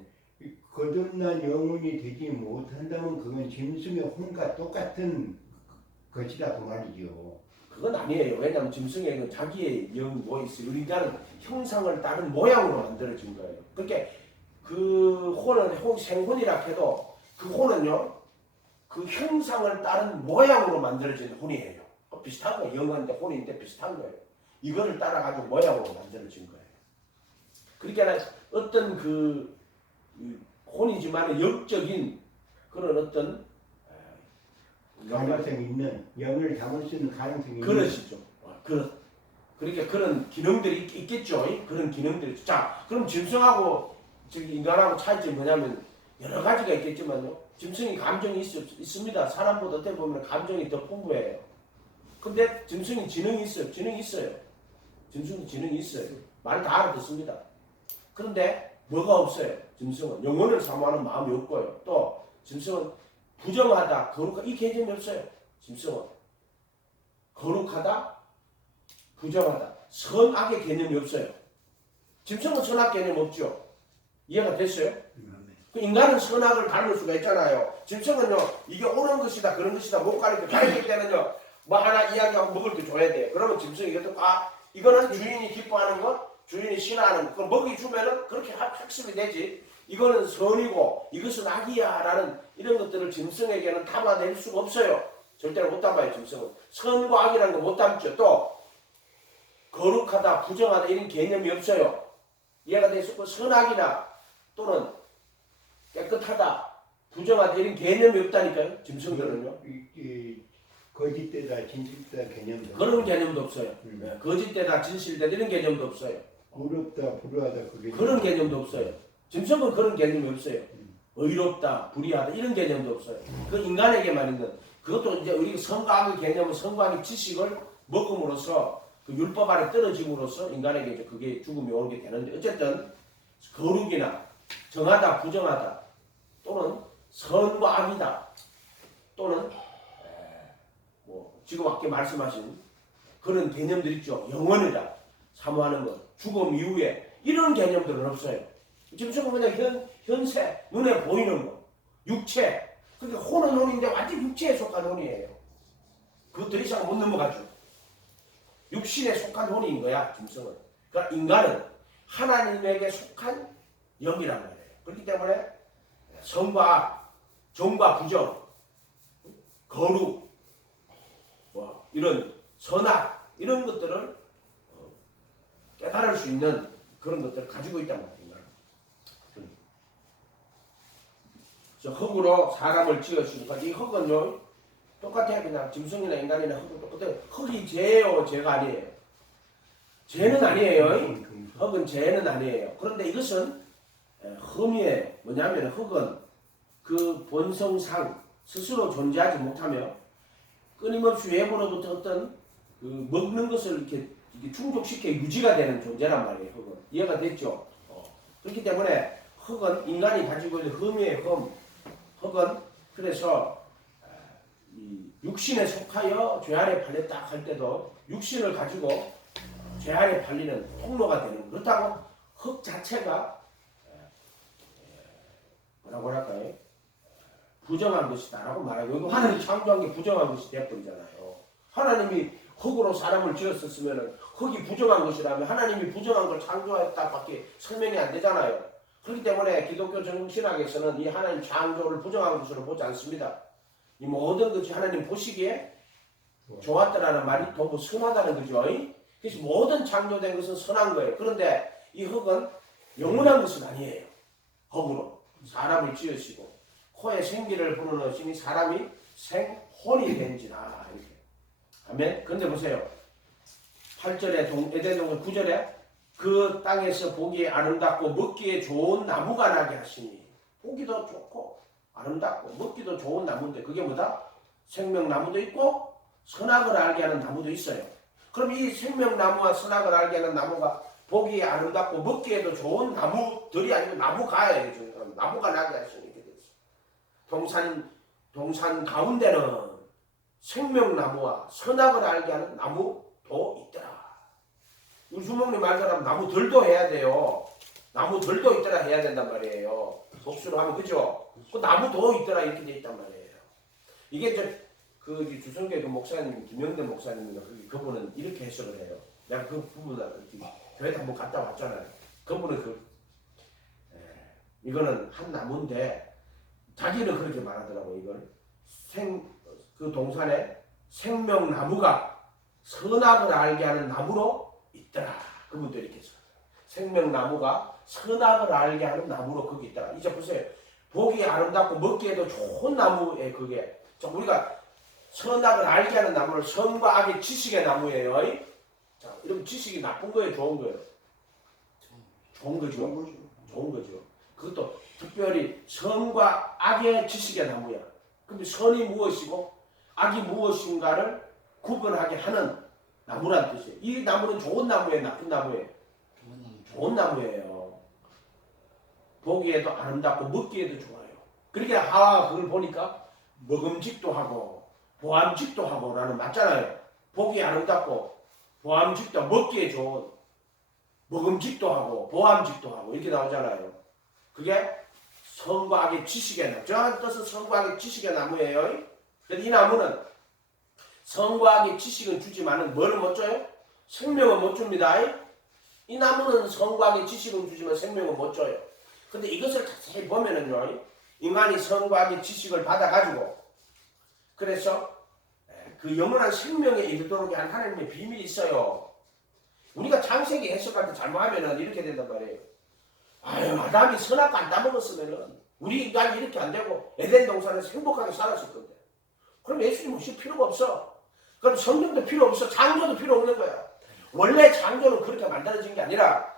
거듭난 영혼이 되지 못한다면 그건 짐승의 혼과 똑같은 것이다 그 말이죠. 그건 아니에요. 왜냐하면 짐승에는 자기의 영이 뭐 있어요. 인간은 형상을 따른 모양으로 만들어진 거예요. 그렇게 그 혼은 생혼이라 해도 그 혼은요. 그 형상을 따른 모양으로 만들어진 혼이에요. 비슷한 거예요. 영한데 혼인데 비슷한 거예요. 이거를 따라가지고 모양으로 만들어진 거예요. 그러니까 어떤 그 혼이지만 영적인 그런 어떤 가능성이 있는 영을 담을 수 있는 가능성이 있는 그러시죠. 그러니까 그런 기능들이 있겠죠. 그런 기능들이. 자, 그럼 짐승하고 인간하고 차이점이 뭐냐면 여러 가지가 있겠지만요. 짐승이 감정이 있습니다. 사람보다 어떻게 보면 감정이 더 풍부해요. 근데 짐승이 지능이 있어요. 짐승이 지능이 있어요. 말 다 알아듣습니다. 그런데 뭐가 없어요. 짐승은 영혼을 사모하는 마음이 없고요. 또 짐승은 부정하다, 거룩하다 이 개념이 없어요. 짐승은 거룩하다, 부정하다, 선악의 개념이 없어요. 짐승은 선악 개념 없죠. 이해가 됐어요? 그 인간은 선악을 가릴 수가 있잖아요. 짐승은요 이게 옳은 것이다 그런 것이다 못 가리켜 가릴 때는요 뭐 하나 이야기하고 먹을 때 줘야 돼. 그러면 짐승이 이거는 주인이 기뻐하는 것, 주인이 싫어하는 것, 그걸 먹이 주면은 그렇게 학습이 되지. 이거는 선이고 이것은 악이야라는 이런 것들을 짐승에게는 담아낼 수가 없어요. 절대로 못 담아요. 짐승은 선과 악이라는 거 못 담죠. 또 거룩하다, 부정하다 이런 개념이 없어요. 이해가 됐고 선악이나 또는 깨끗하다, 부정하다 이런 개념이 없다니까요. 짐승들은요. 거짓되다 진실되다 개념도 그런 개념도 없어요. 거짓되다, 진실되다 이런 개념도 없어요. 의롭다 불의하다 그런 개념도 없어요. 짐승은 그런 개념이 없어요. 의롭다, 불의하다 이런 개념도 없어요. 그 인간에게만 있는 그것도 이제 우리 선과학의 개념은 선과학의 지식을 먹음으로써 그 율법 아래 떨어짐으로써 인간에게 이제 그게 죽음이 오게 되는데 어쨌든 거룩이나 정하다, 부정하다 또는 선과 악이다 또는 뭐 지금 아까 말씀하신 그런 개념들 있죠. 영원이다, 사모하는 것, 죽음 이후에 이런 개념들은 없어요. 짐승은 그냥 현세, 눈에 보이는 거, 육체. 그러니까 혼은 혼인데 완전 육체에 속한 혼이에요. 그거 더 이상 못 넘어가죠. 육신에 속한 혼인 거야, 짐승은. 그러니까 인간은 하나님에게 속한 영이란 말이에요. 그렇기 때문에 선과 악, 정과 부정, 거룩, 뭐 이런 선악 이런 것들을 깨달을 수 있는 그런 것들을 가지고 있단 말이에요. 그래서 흙으로 사람을 지으시니까 이 흙은요 똑같아요. 그냥 짐승이나 인간이나 흙은 똑같아요. 흙이 죄예요, 죄가 아니에요. 죄는 아니에요. 흙은 죄는 아니에요. 그런데 이것은 흠이에요. 뭐냐면 흙은 그 본성상 스스로 존재하지 못하며 끊임없이 외부로부터 어떤 그 먹는 것을 이렇게 충족시켜 유지가 되는 존재란 말이에요. 흙은 이해가 됐죠? 그렇기 때문에 흙은 인간이 가지고 있는 흠이에요. 흙은 그래서 이 육신에 속하여 죄 아래 팔렸다 할 때도 육신을 가지고 죄 아래 팔리는 통로가 되는 거예요. 그렇다고 흙 자체가 뭐라고 할까요? 부정한 것이다 라고 말하고 여기 하나님이 창조한 게 부정한 것이 되어버리잖아요. 하나님이 흙으로 사람을 지었었으면 흙이 부정한 것이라면 하나님이 부정한 걸 창조했다 밖에 설명이 안 되잖아요. 그렇기 때문에 기독교 정신학에서는 이 하나님 창조를 부정한 것으로 보지 않습니다. 이 모든 것이 하나님 보시기에 좋았다라는 말이 너무 선하다는 거죠. 그래서 모든 창조된 것은 선한 거예요. 그런데 이 흙은 영원한 것은 아니에요. 흙으로 사람을 지으시고 코에 생기를 불어넣으시니 사람이 생혼이 된지라 이렇게. 아멘. 그런데 보세요. 8절에 에덴동산 9절에 그 땅에서 보기에 아름답고 먹기에 좋은 나무가 나게 하시니 보기도 좋고 아름답고 먹기도 좋은 나무인데 그게 뭐다? 생명나무도 있고 선악을 알게 하는 나무도 있어요. 그럼 이 생명나무와 선악을 알게 하는 나무가 보기에 아름답고 먹기에도 좋은 나무들이 아니고 나무가예요. 나무가 나게 하시니 이렇게 됐어요. 동산 가운데는 생명나무와 선악을 알게 하는 나무도 있더라. 우리 주목님 말처럼 나무들도 해야 돼요. 나무들도 있더라 해야 된단 말이에요. 복수로 하면 그죠? 그 나무도 있더라 이렇게 돼 있단 말이에요. 이게 이제 그 주성교회 그 목사님 김영대 목사님인가 그분은 이렇게 해석을 해요. 내가 그 부분을 교회에 한번 갔다 왔잖아요. 그분은 이거는 한 나무인데 자기는 그렇게 말하더라고. 이걸 그 동산에 생명나무가 선악을 알게 하는 나무로 있더라. 그분도 이렇게 했어요. 생명나무가 선악을 알게 하는 나무로 거기 있더라. 이제 보세요. 보기 아름답고 먹기에도 좋은 나무에 그게 우리가 선악을 알게 하는 나무를 선과 악의 지식의 나무예요. 자, 이러면 지식이 나쁜 거예요, 좋은 거예요? 좋은 거죠. 좋은 거죠. 그것도 특별히 선과 악의 지식의 나무야. 근데 선이 무엇이고 악이 무엇인가를 구분하게 하는 나무란 뜻이에요. 이 나무는 좋은 나무예요, 나쁜 나무예요? 좋은 나무예요. 보기에도 아름답고 먹기에도 좋아요. 그러니까 하와 그걸 보니까 먹음직도 하고 보암직도 하고 라는 맞잖아요. 보기 아름답고 보암직도 먹기에 좋은 먹음직도 하고 보암직도 하고 이렇게 나오잖아요. 그게 선과 악의 지식의 나무. 정확한 뜻은 선과 악의 지식의 나무예요. 그런데 이 나무는 선과 악의 지식은 주지만은 뭐를 못 줘요? 생명은 못 줍니다. 이 나무는 선과 악의 지식은 주지만 생명은 못 줘요. 근데 이것을 자세히 보면은요, 인간이 선과 악의 지식을 받아가지고 그래서 그 영원한 생명에 이르도록 한 하나님의 비밀이 있어요. 우리가 창세기 해석할 때 잘못하면은 이렇게 된단 말이에요. 아유, 아담이 선악과 안 따먹었으면은 우리 인간이 이렇게 안 되고 에덴 동산에서 행복하게 살았을 건데. 그럼 예수님 오실 필요가 없어. 그럼 성경도 필요 없어. 창조도 필요 없는 거야. 원래 창조는 그렇게 만들어진 게 아니라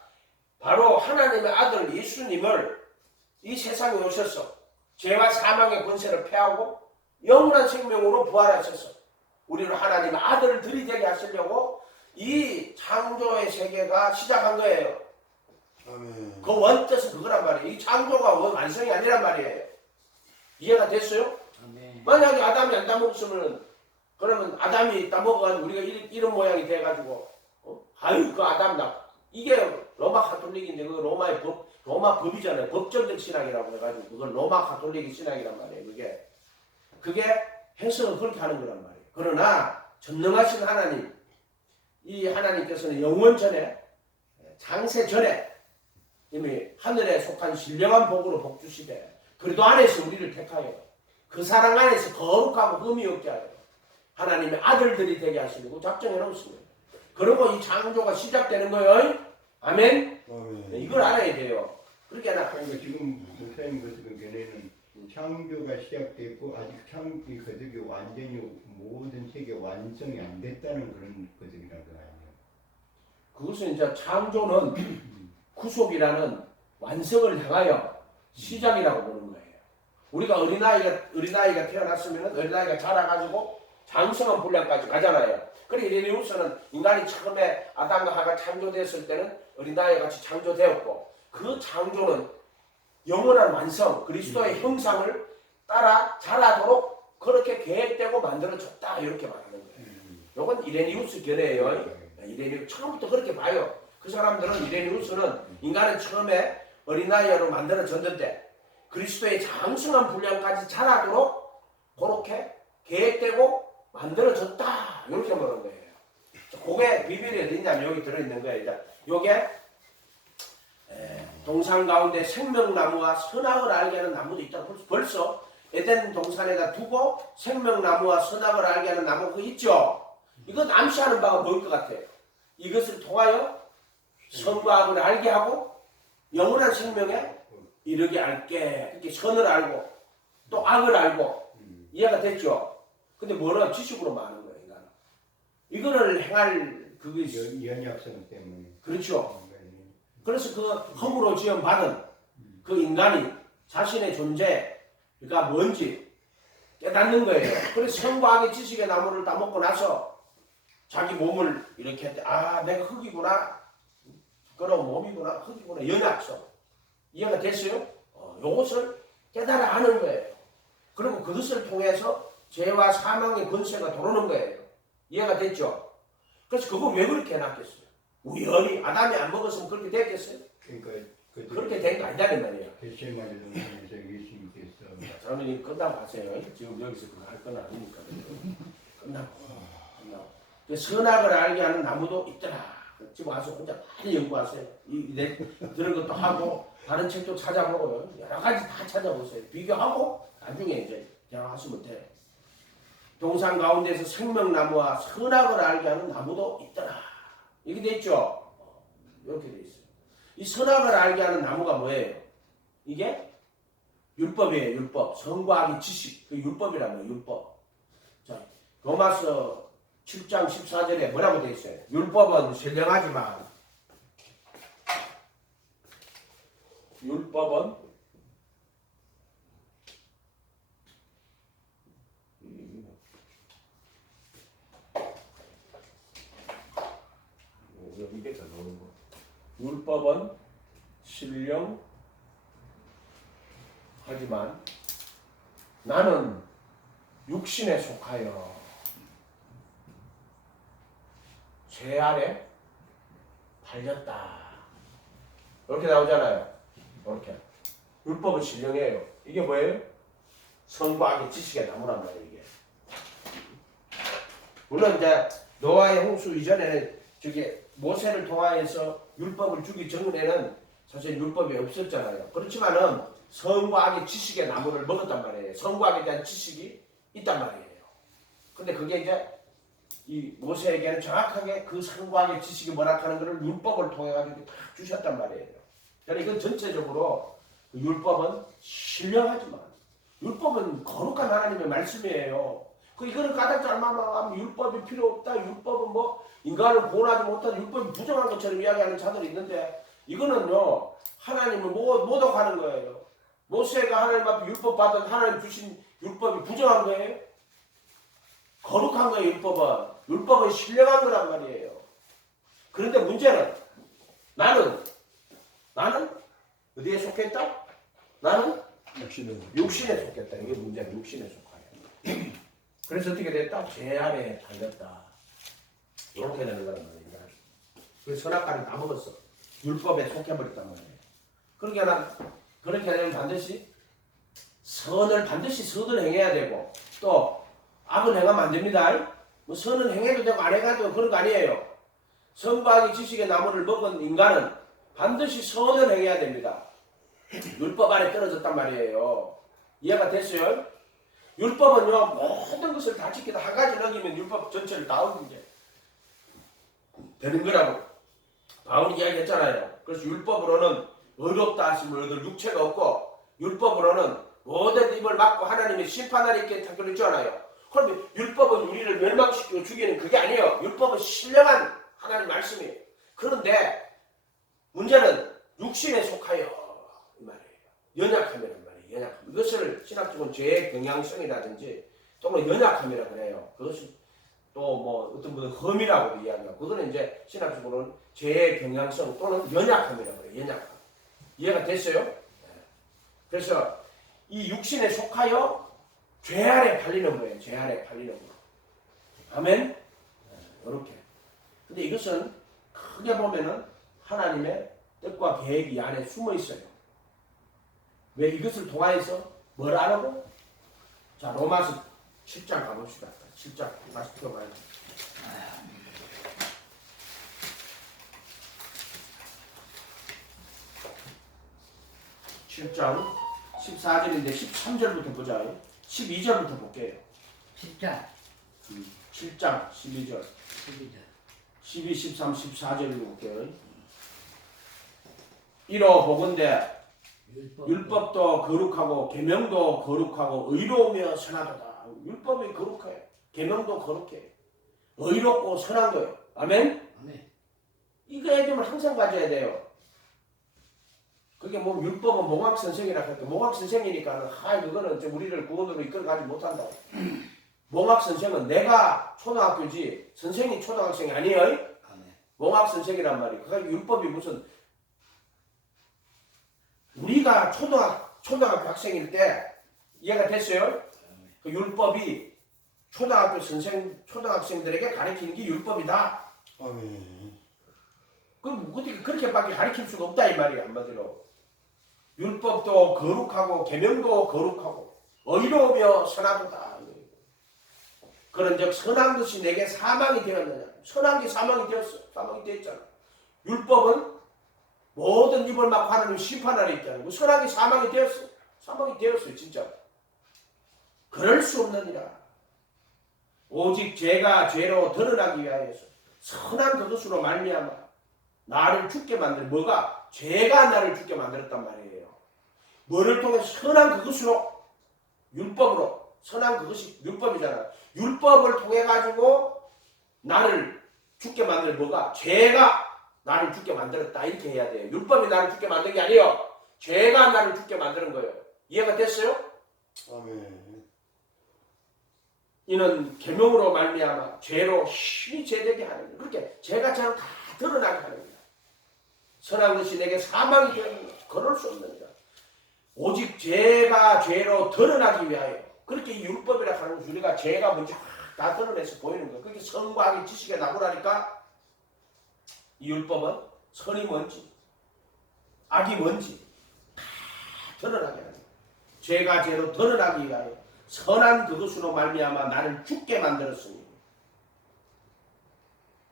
바로 하나님의 아들 예수님을 이 세상에 오셔서 죄와 사망의 권세를 패하고 영원한 생명으로 부활하셔서 우리를 하나님의 아들들이 되게 하시려고 이 창조의 세계가 시작한 거예요. 아멘. 그 원뜻은 그거란 말이에요. 이 창조가 완성이 아니란 말이에요. 이해가 됐어요? 아멘. 만약에 아담이 안 따먹었으면 그러면 아담이 따먹어가지고 우리가 이런 모양이 돼가지고 아유 그 아담 이게 로마 가톨릭인데 그 로마의 로마 법이잖아요. 법전적 신학이라고 해가지고 그걸 로마 가톨릭의 신학이란 말이에요. 그게 해석을 그렇게 하는 거란 말이에요. 그러나 전능하신 하나님, 이 하나님께서는 영원 전에 창세 전에 이미 하늘에 속한 신령한 복으로 복 주시되 그리도 안에서 우리를 택하여 그 사랑 안에서 거룩하고 흠이 없게 하여 하나님의 아들들이 되게 하시려고 작정해 놓습니다. 그리고 이 창조가 시작되는 거예요. 아멘. 아멘. 이걸 알아야 돼요. 그렇게 하나. 그러니까 지금 목사님 같은 경우에는 창조가 시작됐고 아직 창조의 거듭이 완전히 모든 세계 완성이 안 됐다는 그런 거듭이라는 거 아니에요? 그것은 이제 창조는 구속이라는 완성을 향하여 시작이라고 보는 거예요. 우리가 어린아이가 태어났으면 어린아이가 자라가지고 장성한 분량까지 가잖아요. 그래 이레니우스는 인간이 처음에 아담과 하가 창조됐을 때는 어린아이 같이 창조되었고 그 창조는 영원한 완성 그리스도의 형상을 따라 자라도록 그렇게 계획되고 만들어졌다 이렇게 말하는 거예요. 이건 이레니우스 견해예요. 이레니우스 처음부터 그렇게 봐요. 그 사람들은 이레니우스는 인간은 처음에 어린아이로 만들어졌는데 그리스도의 장성한 분량까지 자라도록 그렇게 계획되고 만들어졌다 이렇게 말하는 거예요. 그게 비밀이 어디냐면 여기 들어있는 거예요. 요게 동산 가운데 생명나무와 선악을 알게 하는 나무도 있다. 벌써 에덴 동산에다 두고 생명나무와 선악을 알게 하는 나무가 있죠. 이거 암시하는 바가 뭘 것 같아요? 이것을 통하여 선과 악을 알게 하고 영원한 생명에 이르게 알게. 그렇게 선을 알고 또 악을 알고 이해가 됐죠? 근데 뭐는 지식으로 많은 거예요. 인간은. 이거를 행할 그게 연약성 때문에. 그렇죠. 그래서 그 흙으로 지은 받은 그 인간이 자신의 존재 그러니까 뭔지 깨닫는 거예요. 그래서 선과 악의 지식의 나무를 따먹고 나서 자기 몸을 이렇게 할 때 아 내가 흙이구나 부끄러운 몸이구나 흙이구나 연약성 이해가 됐어요? 요것을 깨달아 하는 거예요. 그리고 그것을 통해서 죄와 사망의 권세가 들어오는 거예요. 이해가 됐죠? 그래서 그거 왜 그렇게 해놨겠어요? 우연히 아담이 안 먹었으면 그렇게 됐겠어요? 그러니까 그렇게 된 거 아니다는 말이에요. 겟세마네 동산에서 예수님께서 장로님 끝나고 하세요. 지금 여기서 그거 할 건 아니니까. 끝나고. 그 선악을 알게 하는 나무도 있더라. 지금 와서 혼자 많이 연구하세요. 들은 것도 하고 다른 책도 찾아보고요. 여러 가지 다 찾아보세요. 비교하고 나중에 이제 대화하시면 돼요. 동산 가운데서 생명나무와 선악을 알게 하는 나무도 있더라. 이렇게 돼 있죠. 이렇게 돼 있어요. 이 선악을 알게 하는 나무가 뭐예요? 이게 율법이에요. 율법. 선과 악의 지식. 그 율법이라는 거예요. 율법. 자, 로마서 7장 14절에 뭐라고 돼 있어요? 율법은 신령하지만 이게 더 나오는 거. 율법은 신령하지만 나는 육신에 속하여 죄 아래 팔렸다. 이렇게 나오잖아요. 이렇게. 율법은 신령해요. 이게 뭐예요? 선과 악의 지식의 나무란 말이에요. 이게. 물론 이제 노아의 홍수 이전에는 저게 모세를 통하여서 율법을 주기 전에는 사실 율법이 없었잖아요. 그렇지만은 선과 악의 지식의 나무를 먹었단 말이에요. 선과 악에 대한 지식이 있단 말이에요. 근데 그게 이제 이 모세에게는 정확하게 그 선과 악의 지식이 뭐라 하는 것을 율법을 통해 가지고 다 주셨단 말이에요. 그러니까 이건 전체적으로 그 율법은 신령하지만 율법은 거룩한 하나님의 말씀이에요. 이거는 까닭 잘못하면 율법이 필요 없다. 율법은 뭐 인간을 구원하지 못하는 율법이 부정한 것처럼 이야기하는 자들이 있는데 이거는요 하나님을 모독하는 거예요. 모세가 하나님 앞에 율법 받은 하나님 주신 율법이 부정한 거예요. 거룩한 거예요. 율법은 신령한 거란 말이에요. 그런데 문제는 나는 어디에 속했다? 나는 육신에 속했다. 이게 문제는 육신에 속하여. 그래서 어떻게 됐다? 죄 아래 달렸다. 이렇게 되는 거란 말이야. 그래서 선악과를 다 먹었어. 율법에 속해버렸단 말이에요. 그렇게 하려면 반드시 선을 행해야 되고 또 악을 행하면 안 됩니다. 뭐 선은 행해도 되고 안 행해도 되고 그런 거 아니에요. 선과 악의 지식의 나무를 먹은 인간은 반드시 선을 행해야 됩니다. 율법 아래 떨어졌단 말이에요. 이해가 됐어요? 율법은요 모든 것을 다 지키다 한 가지 넘기면 율법 전체를 다 어기게 되는 거라고 바울이 이야기했잖아요. 그래서 율법으로는 의롭다 하심을 얻을 육체가 없고 율법으로는 모든 입을 막고 하나님의 심판하리 있게 그랬잖아요. 그럼 율법은 우리를 멸망시키고 죽이는 그게 아니에요. 율법은 신령한 하나님 말씀이에요. 그런데 문제는 육신에 속하여 이 말이에요. 연약함이란 말이에요. 연약함. 이것을 신학적으로는 죄의 경향성이라든지 또는 연약함이라고 그래요. 그것을 또 뭐 어떤 분은 험이라고 이야기하고 그거는 이제 신학적으로는 죄의 경향성 또는 연약함이라고 그래요. 연약함. 이해가 됐어요? 네. 그래서 이 육신에 속하여 죄 아래 팔리는 거예요. 죄 아래 팔리는 거. 아멘? 이렇게. 근데 이것은 크게 보면은 하나님의 뜻과 계획이 이 안에 숨어 있어요. 왜 이것을 통하여서 뭘 하라고? 자, 로마서 7장 가봅시다. 7장 다시 들어가요. 7장 14절인데 13절부터 보자. 12절부터 볼게요. 10장 7장 12절. 12절 12, 13, 14절 읽어볼게요. 이로 보건대 율법도 거룩하고 계명도 거룩하고 의로우며 선하도다. 율법이 거룩해. 계명도 거룩해. 의롭고 선한 거예요. 아멘? 아멘. 이거 애들은 항상 가져야 돼요. 그게 뭐 율법은 몽학 선생이라 할때 몽학 선생이니까 그거는 우리를 구원으로 이끌어가지 못한다. 몽학 선생은 내가 초등학교지 선생이 초등학생이 아니에요. 아멘. 몽학 선생이란 말이에요. 그러니까 율법이 무슨 우리가 초등학교 학생일 때 이해가 됐어요? 그 율법이 초등학생들에게 가르치는 게 율법이다. 아멘. 그럼 어떻게 그렇게밖에 가르칠 수가 없다 이 말이에요. 한마디로 율법도 거룩하고 계명도 거룩하고 의로우며 선하도다. 그런즉 선한 것이 내게 사망이 되었느냐. 선한 게 사망이 되었어. 사망이 되었잖아. 율법은 모든 입을 막고 하나님 심판하러 있잖아요. 선한 게 사망이 되었어. 사망이 되었어요. 진짜. 그럴 수 없느니라. 오직 죄가 죄로 드러나기 위하여서 선한 그것으로 말미암아 나를 죽게 만들 뭐가? 죄가 나를 죽게 만들었단 말이에요. 뭐를 통해 선한 그것으로 율법으로 선한 그것이 율법이잖아. 율법을 통해 가지고 나를 죽게 만들 뭐가? 죄가 나를 죽게 만들었다 이렇게 해야 돼요. 율법이 나를 죽게 만든 게 아니에요. 죄가 나를 죽게 만드는 거예요. 이해가 됐어요? 아멘. 이는 계명으로 말미암아 죄로 힘이 죄되게 하는 거예요. 그렇게 죄가 저는 다 드러나게 하는 거예요. 선한 것이 내게 사망이 되는 거예요. 그럴 수 없느니라. 오직 죄가 죄로 드러나기 위하여 그렇게 이 율법이라 하는 것이 우리가 죄가 먼저 다 드러내서 보이는 거예요. 그렇게 선과 악의 지식에 나고라니까 이 율법은 선이 뭔지 악이 뭔지 다 드러나게 하는 거예요. 죄가 죄로 드러나기 위하여 선한 그것으로 말미암아 나를 죽게 만들었으니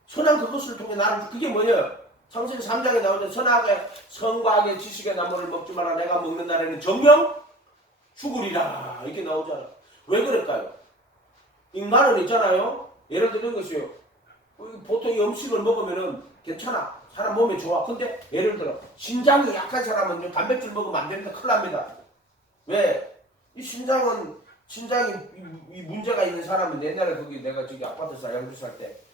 선한 그것을 통해 나를 그게 뭐예요? 창세기 3장에 나오죠. 선과 악의 지식의 나무를 먹지 마라. 내가 먹는 날에는 정령 죽으리라. 이렇게 나오잖아. 왜 그럴까요? 인간은 있잖아요. 예를 들어 것이요. 보통 이 음식을 먹으면은 괜찮아. 사람 몸에 좋아. 근데 예를 들어 신장이 약한 사람은 단백질 먹으면 안 됩니다. 큰일 납니다. 왜? 이 신장이 이 문제가 있는 사람은 옛날에 거기 내가 저기 아파트 살 때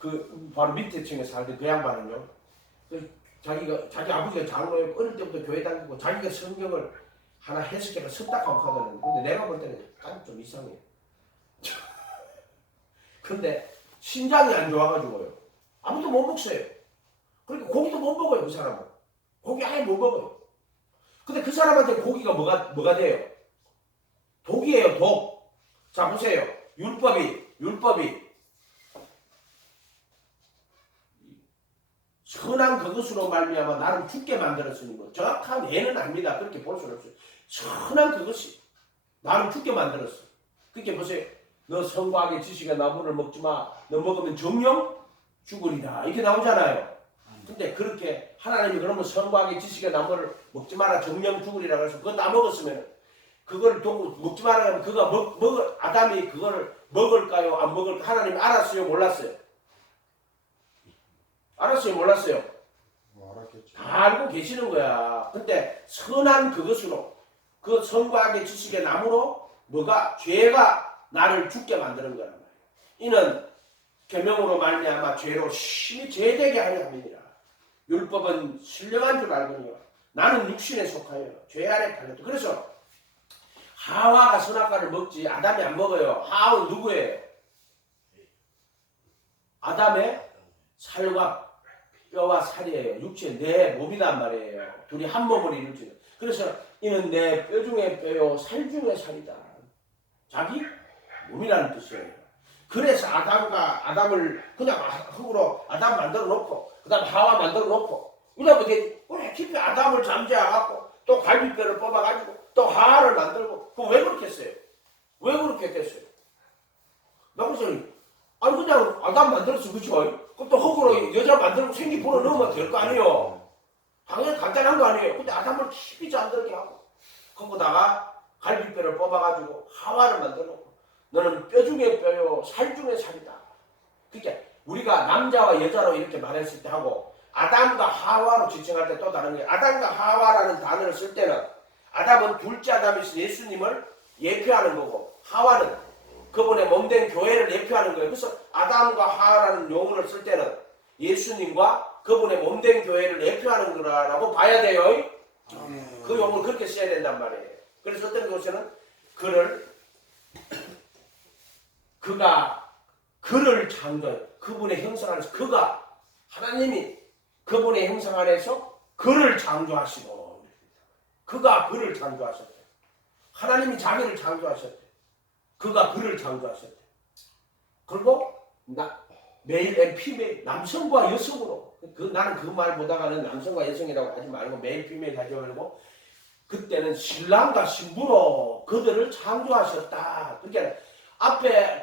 그 바로 밑에 층에 살던 그 양반은요. 자기 아버지가 장로에 어릴 때부터 교회 다니고 자기가 성경을 하나 해석해서 섭답하고 하거든. 근데 내가 볼 때는 약간 좀 이상해. 근데 신장이 안 좋아가지고요. 아무도 못 먹어요. 그러니까 고기도 못 먹어요. 그 사람은. 고기 아예 못 먹어요. 근데 그 사람한테 고기가 뭐가 돼요? 독이에요. 독. 자 보세요. 율법이 선한 그것으로 말미암아 나를 죽게 만들었으니 뭐 정확한 예는 아닙니다. 그렇게 볼 수는 없어요. 선한 그것이 나를 죽게 만들었어. 그렇게 보세요. 너 선과 악의 지식의 나무를 먹지 마. 너 먹으면 정령 죽으리라. 이렇게 나오잖아요. 근데 그렇게 하나님이 그러면 선과 악의 지식의 나무를 먹지 마라. 정령 죽으리라. 그래서 그거 다 먹었으면 그걸 두고 먹지 마라 하면 그가 아담이 그거를 먹을까요? 안 먹을까? 하나님이 알았어요? 몰랐어요? 알았어요? 몰랐어요? 알았겠죠. 다 알고 계시는 거야. 근데 선한 그것으로 그 선과 악의 지식의 나무로 뭐가 죄가 나를 죽게 만드는 거란 말이에요. 이는 계명으로 말미암아 죄로 심히 죄되게 하려 함이니라. 율법은 신령한 줄 알거니와 나는 육신에 속하여 죄 아래 팔렸다. 그래서 하와가 선악과를 먹지 아담이 안 먹어요. 하와는 누구예요? 아담의 살과 뼈와 살이에요. 육체 내 몸이란 말이에요. 둘이 한 몸을 이루지는. 그래서 이는 내 뼈 중에 뼈요 살 중에 살이다. 자기 몸이라는 뜻이에요. 그래서 아담을 그냥 흙으로 아담 만들어 놓고 그 다음 하와 만들어 놓고 이러면 되지. 왜 깊이 아담을 잠재워갖고 또 갈비뼈를 뽑아가지고 또 하와를 만들고 그럼 왜 그렇게 했어요? 왜 그렇게 됐어요? 나 그래서 아니 그냥 아담 만들었어. 그쵸? 그럼 또 흙으로 여자 만들고 생기 불어넣으면 될 거 아니에요. 당연히 간단한 거 아니에요. 근데 아담을 깊이 잠들게 하고 거기다가 갈비뼈를 뽑아가지고 하와를 만들어 놓고 너는 뼈 중에 뼈요 살 중에 살이다. 그러니까 우리가 남자와 여자로 이렇게 말했을 때 하고 아담과 하와로 지칭할 때 또 다른 게 아담과 하와라는 단어를 쓸 때는 아담은 둘째 아담이신 예수님을 예표하는 거고 하와는 그분의 몸된 교회를 예표하는 거예요. 그래서 아담과 하와라는 용어를 쓸 때는 예수님과 그분의 몸된 교회를 예표하는 거라고 봐야 돼요. 그 용어를 그렇게 써야 된단 말이에요. 그래서 어떤 곳에는 그를 창조해요. 그분의 형상 안에서 하나님이 그분의 형상 안에서 그를 창조하시고 그가 그를 창조하셨대요. 하나님이 자기를 창조하셨대요. 그가 그를 창조하셨대요. 그리고 메일 앤 피메일 남성과 여성으로 나는 그 말 보다가는 남성과 여성이라고 하지 말고 메일 피메일 하지 말고 그때는 신랑과 신부로 그들을 창조하셨다. 그러니까 앞에